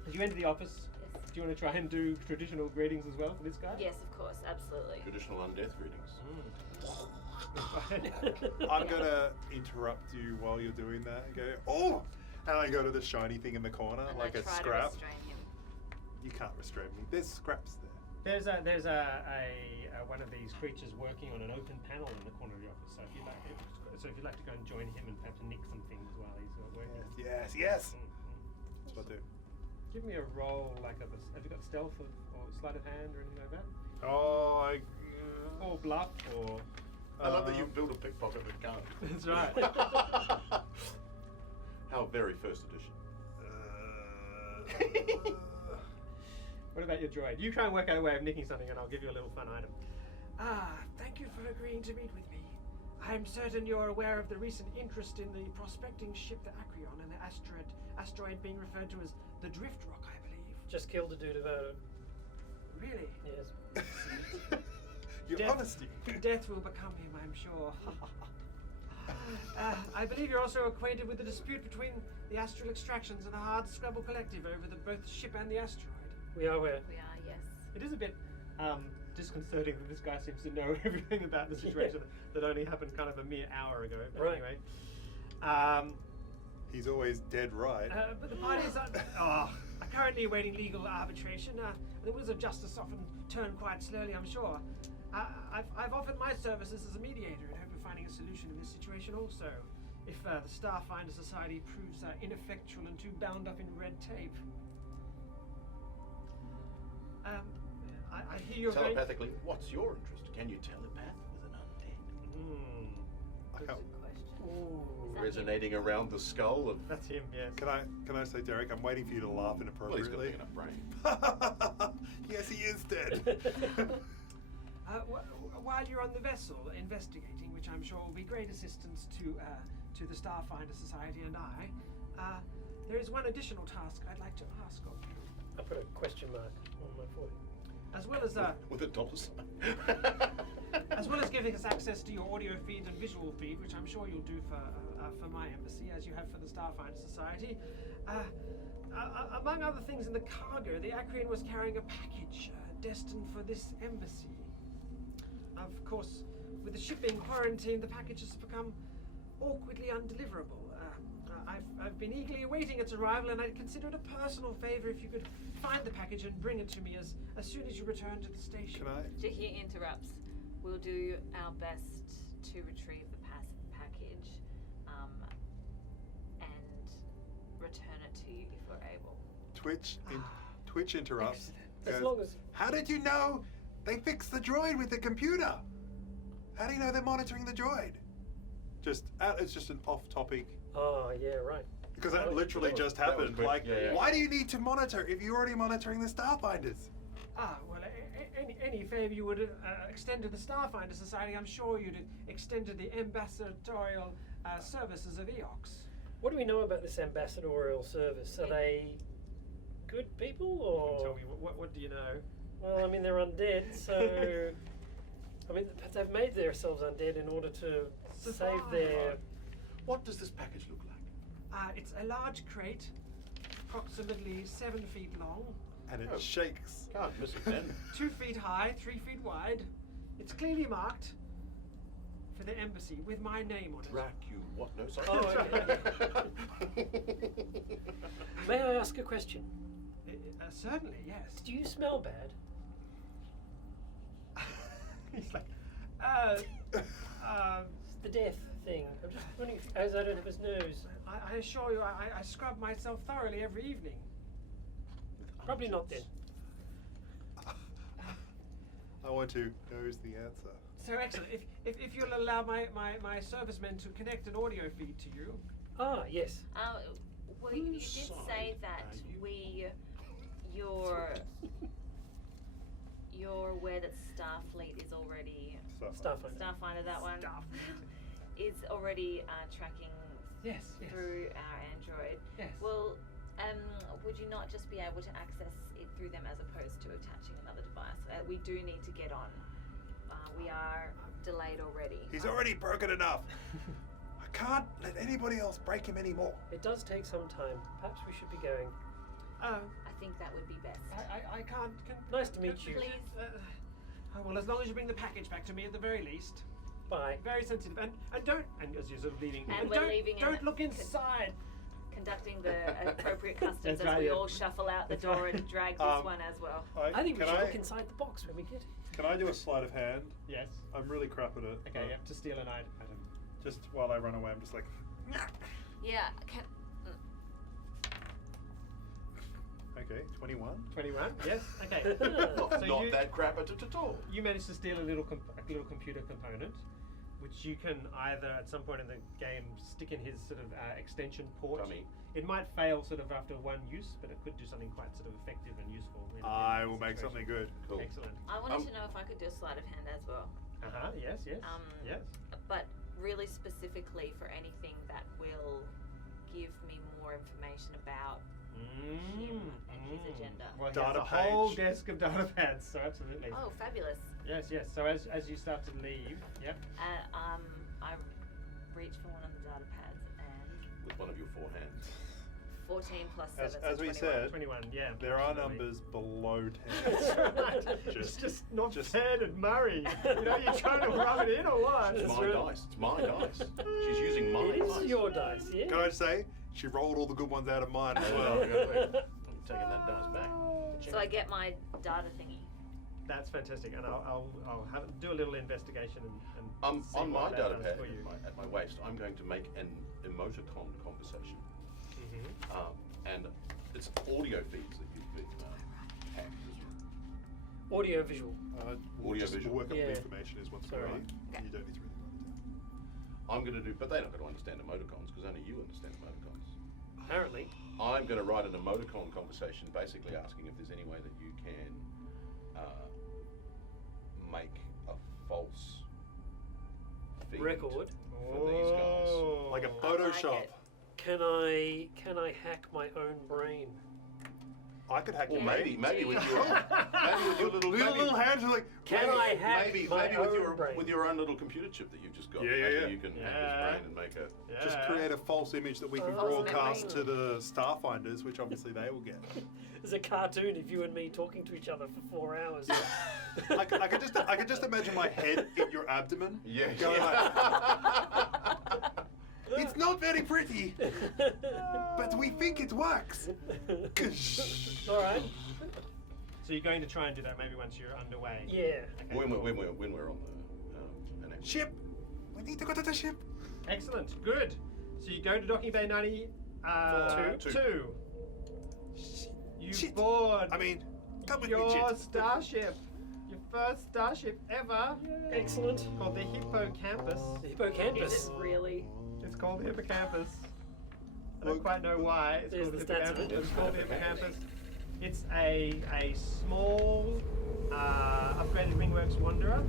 As you enter the office, Yes. do you want to try and do traditional greetings as well for this guy? Yes, of course, absolutely. Traditional undeath greetings. I'm gonna interrupt you while you're doing that and go, oh! And I go to the shiny thing in the corner, And like I a try scrap. to restrain him. You can't restrain me. There's scraps there. There's one of these creatures working on an open panel in the corner of the office. So if you'd like to go and join him and perhaps nick some things while he's working. Yes. That's what I do. Give me a roll like a. Have you got stealth or sleight of hand or anything like that? Oh, Or bluff or. I love that you've built a pickpocket with guns. That's right. How very first edition. What about your droid? You try and work out a way of nicking something and I'll give you a little fun item. Thank you for agreeing to meet with me. I'm certain you're aware of the recent interest in the prospecting ship, the Acreon, and the asteroid being referred to as the Drift Rock, I believe. Just killed a dude about it. Really? Yes. Your Death- honesty. Death will become him, I'm sure. I believe you're also acquainted with the dispute between the Astral Extractions and the Hard Scrabble Collective over both the ship and the asteroid. We are aware. We are, yes. It is a bit disconcerting that this guy seems to know everything about the situation that only happened kind of a mere hour ago. But Right. anyway, He's always dead right. but the parties are currently awaiting legal arbitration. The wheels of justice often turn quite slowly, I'm sure. I've offered my services as a mediator in hope of finding a solution in this situation also. If the Starfinder Society proves ineffectual and too bound up in red tape. I hear you're very... Telepathically, what's your interest? Can you telepath with an undead? I That's can't- a good question. Ooh. Is that Resonating around the skull of. That's him, yes. Can I say, Derek? I'm waiting for you to laugh Well, he's got a inappropriately. big enough brain. Yes, he is dead. While you're on the vessel investigating, which I'm sure will be great assistance to the Starfinder Society and I, there is one additional task I'd like to ask of you. I put a question mark on my forehead. As well as With a dollar sign. as well as giving us access to your audio feed and visual feed, which I'm sure you'll do for my embassy, as you have for the Starfinder Society. Among other things in the cargo, the Acreon was carrying a package destined for this embassy. Of course, with the ship being quarantined, the package has become awkwardly undeliverable. I've been eagerly awaiting its arrival, and I'd consider it a personal favor if you could find the package and bring it to me as soon as you return to the station. Can I? Jackie interrupts. We'll do our best to retrieve the package and return it to you if we're able. Twitch interrupts. As goes, long as- How did you know they fixed the droid with the computer? How do you know they're monitoring the droid? It's just an off-topic. Oh, yeah, right. Because that literally just That was happened. quick. Like, Yeah. why do you need to monitor if you're already monitoring the Starfinders? Well, any favor you would extend to the Starfinder Society, I'm sure you'd extend to the ambassadorial services of Eox. What do we know about this ambassadorial service? Are they good people or? Tell me, what do you know? Well, I mean, they're undead, so. I mean, they've made themselves undead in order to save their. What does this package look like? It's a large crate, approximately 7 feet long, And it Oh. shakes. Can't miss it then. 2 feet high, 3 feet wide. It's clearly marked for the embassy with my name on it. Dracu. What? No, sorry. Oh, May I ask a question? Certainly, yes. Do you smell bad? He's like, The death thing. I'm just wondering if as I don't have his nose. I assure you, I scrub myself thoroughly every evening. Probably not then. I want to knows the answer. So excellent. If you'll allow my servicemen to connect an audio feed to you. Ah, yes. Well, you did say that you're aware that Starfleet is already Starfinder. That one is already tracking Yes. through our Android. Yes. Well, would you not just be able to access it through them as opposed to attaching another device? We do need to get on. We are delayed already. He's already broken enough. I can't let anybody else break him anymore. It does take some time. Perhaps we should be going. I think that would be best. I can't. Nice to meet you. Please. Well, as long as you bring the package back to me at the very least. Bye. Very sensitive, and don't. And as you're sort of leaving. And we're leaving. Don't look inside. Conducting the appropriate customs That's as right, we yeah. all shuffle out the That's door right. and drag this one as well. I think we can should look inside the box when we get it. Can I do a sleight of hand? Yes. I'm really crap at it. Okay. Yep. To steal an item. Just while I run away, I'm just like, Yeah. okay, 21. 21. Yes. Okay. Not So you- that crap at it at all. You managed to steal a little computer component, which you can either at some point in the game stick in his sort of extension port. Dummy. It might fail sort of after one use, but it could do something quite sort of effective and useful. in I a will make something situation. good. Cool. Excellent. I wanted to know if I could do a sleight of hand as well. Yes. Yes. Yes. But really specifically for anything that will give me more information about him and his agenda. Well, he Data has a whole page. desk of data pads, so absolutely. Oh, fabulous. Yes. So as you start to leave, yep. I reach for one of the data pads and With one of your four hands. 14 plus 7. As so we 21. said, 21. Yeah. there are absolutely. numbers below 10. It's just not fair to Murray. You know, you're trying to rub it in or what? It's my dice. It's my dice. She's using my It dice. is your dice, yeah? Can I just say, she rolled all the good ones out of mine as well. I'm taking that dice back. So I get my data thingy. That's fantastic, and I'll do a little investigation and see On my what that data does pad for you. at my waist, I'm going to make an emoticon conversation. And it's audio feeds that you've been hacked as well. Audio visual. We'll just visual. work up Yeah. the information is what's Sorry. going on. Okay. You don't need to really write it down. I'm going to do, but they're not going to understand emoticons because only you understand emoticons. Apparently. I'm going to write an emoticon conversation basically asking if there's any way that you can make a false feed Record. for these guys. Like a I like Photoshop. it. Can I hack my own brain? I could hack Or your maybe brain. with your little Little hands are like, Can I hack maybe my own brain? with your own little computer chip that you've just got. Yeah, maybe yeah. you can hack Yeah. his brain and make a. just create a false image that we can False broadcast memory. to the Starfinders, which obviously they will get. There's a cartoon of you and me talking to each other for 4 hours. I could just imagine my head in your abdomen. Yeah. Going like, it's not very pretty, but we think it works. All right. So you're going to try and do that maybe once you're underway. Yeah. Okay, when cool. we're on the an actual- Ship. We need to go to the ship. Excellent. Good. So you go to docking bay 90. Two. 2. You Shit. board I mean, come with me, your Jit. starship. Your first starship ever. Excellent. Called the Hippocampus. The hippocampus. Is it really? It's called the Hippocampus. I don't quite know why it's There's called the the stats of Hippocampus. it. It's called the Hippocampus. It's a small upgraded Ringworks Wanderer.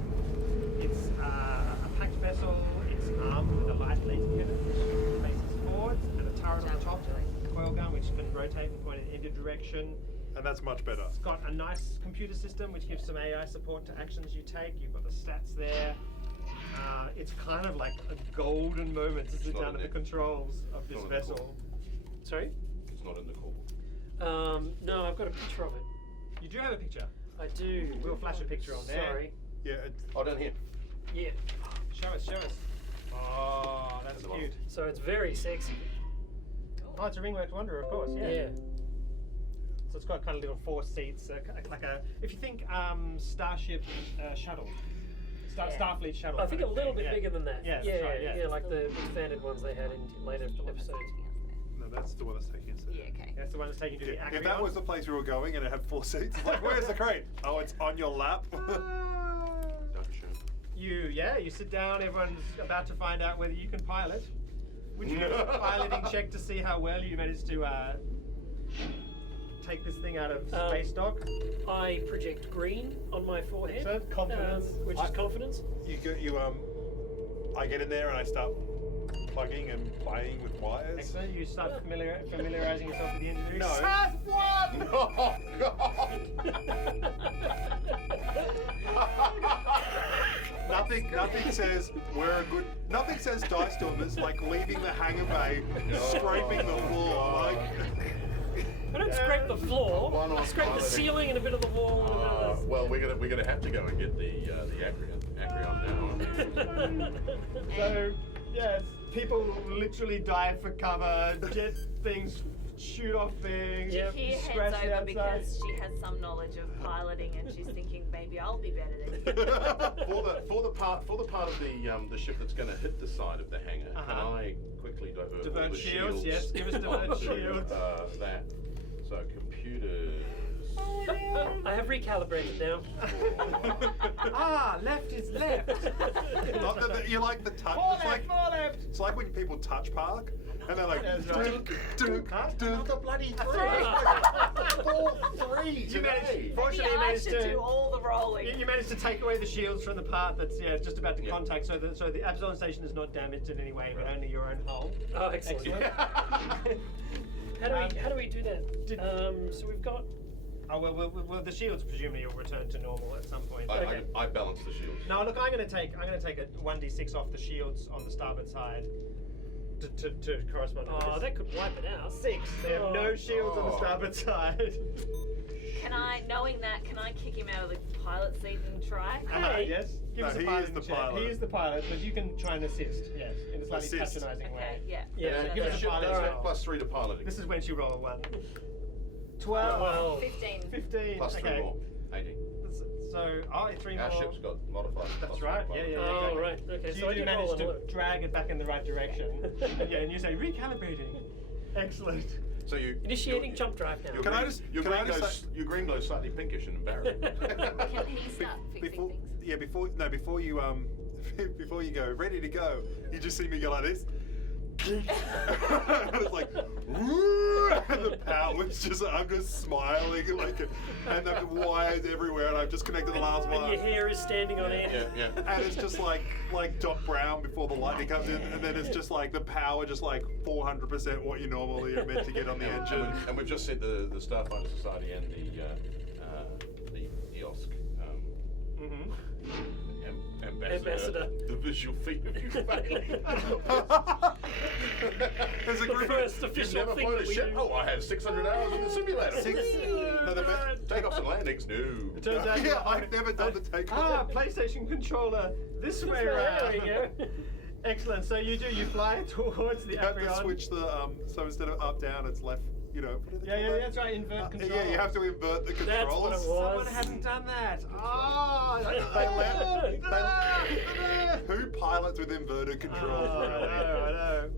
It's a packed vessel. It's armed with a light laser unit which faces forwards and a turret on the top, a coil gun which can rotate and point in either direction. And that's much better. It's got a nice computer system which gives some AI support to actions you take. You've got the stats there. It's kind of like a golden moment to sit not down in at the it. controls of this Not in the vessel. Sorry? It's not in the core. No, I've got a picture of it. You do have a picture. I do. We'll flash a picture on there. Sorry. Yeah. Oh, down here. Yeah. Show us. Oh, that's At the bottom. cute. So it's very sexy. Oh, it's a Ringworks Wanderer, of course. Yeah. Yeah. So it's got kind of little 4 seats, like a. If you think Starship Shuttle, Starfleet shuttle. I think a kind of little thing, bit bigger than that. Yeah, that's yeah, right, yeah. like the expanded ones they had in later The one that's episodes. taking us there. No, that's the one that's taking us there. Yeah, okay. That's the one that's taking you to the If Acreon. that was the place we were going and it had 4 seats, it's like, where's the crate? Oh, it's on your lap. You sit down, everyone's about to find out whether you can pilot. Would you do a piloting check to see how well you managed to take this thing out of space dock? I project green on my forehead. Excellent. Confidence. Which is confidence. I get in there and I start plugging and playing with wires. Excellent. You start familiarizing yourself with the engineering. No. Seth, what? Oh God! Nothing says Dicestormers like leaving the hangar bay, scraping the floor. Like, I don't scrape the floor. One-off I scrape the piloting. ceiling and a bit of the wall. And a bit of the... Well, we're gonna have to go and get the Acreon now. So, yes, people literally dive for cover, jet things, shoot off things, Yep. He scratch heads the over outside. because she has some knowledge of piloting, and she's thinking maybe I'll be better than you. for the part of the ship that's going to hit the side of the hangar, can I quickly divert all the shields? Yes, give us divert onto, shields. That. So computers. I have recalibrated now. Left is left. you like the touch. Four left. It's like when people touch park and they're like, That's right. Another bloody three You today. managed, fortunately, Maybe you I managed should to. do all the rolling. You managed to take away the shields from the part that's just about to contact, so the Absalom Station is not damaged in any way, but only your own hull. Oh, excellent. How do we do that? So we've got. Oh well, the shields presumably will return to normal at some point. I balance the shields. No, look, I'm going to take a 1d6 off the shields on the starboard side to correspond. to Oh, this. that could wipe it out. 6. They have no shields on the starboard side. Can I, knowing that, can I kick him out of the pilot seat and try? Hey. Yes. Give No, us a he is piloting the check. pilot. He is the pilot, but you can try and assist. Yes, in a slightly Assist. patronising Okay, way. yeah. Yeah, So no, give no, us a no. piloting Plus, check. plus 3 to piloting. This is when she roll a 1. 12. 15. 15. Plus 3 okay. more. 18. So, 3 Our more. ship's got modifiers. That's plus right. one Yeah. Oh, exactly. right. Okay, So so I you do did manage roll to an drag it back in the right direction. and you say recalibrating. Excellent. So you Initiating jump drive now. Can I just? Your Can I green just glows, your green glows slightly pinkish and embarrassing. Can he start fixing before, things? yeah, before you before you go, ready to go, you just see me go like this. It's like, and the power's just, I'm just smiling, like, and the wires everywhere, and I've just connected the last And one. your hair is standing on end. yeah. And it's just like Doc Brown before the lightning comes in, and then it's just like the power, just like 400% what you normally are meant to get on the engine. And we've just sent the Starfinder Society and the EOSC ambassador the visual feat of you failing. There's a The group first You've official never thing flown a that we ship? do. Oh, I have 600 hours in the simulator. Takeoffs and landings? No. It turns out Yeah, I've never done the takeoff. PlayStation controller this way There around. we go. Excellent. So you fly towards the You have to Acreon. switch the so instead of up down, it's left. You know. What do they call that? That's right. Invert control. Yeah, you have to invert the controls. That's what it was. Someone hasn't done that. Oh, Who pilots with inverted controls? I know.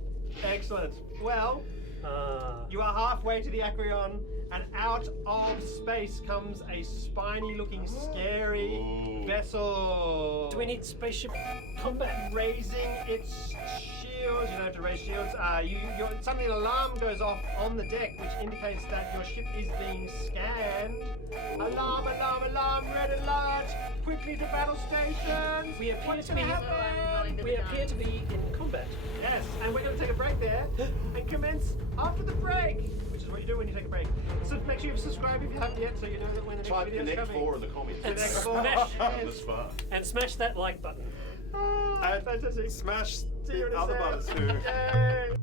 Excellent. Well, Ah. you are halfway to the Acreon, and out of space comes a spiny-looking, scary vessel. Do we need spaceship combat? Raising its shields? You don't have to raise shields. Suddenly an alarm goes off on the deck, which indicates that your ship is being scanned. Alarm, alarm, alarm! Red alert! Quickly to battle stations! We appear What's to gonna be- happen? We appear to be in combat. Yes, and we're going to take a break there and commence after the break, which is what you do when you take a break. So make sure you subscribe if you haven't yet, so you know that when the next Type video is Connect coming. 4 in the comments. Connect Smash. 4. This far. And smash that like button. Ah, fantastic. Smash See you in the a other sec. buttons too. Yay.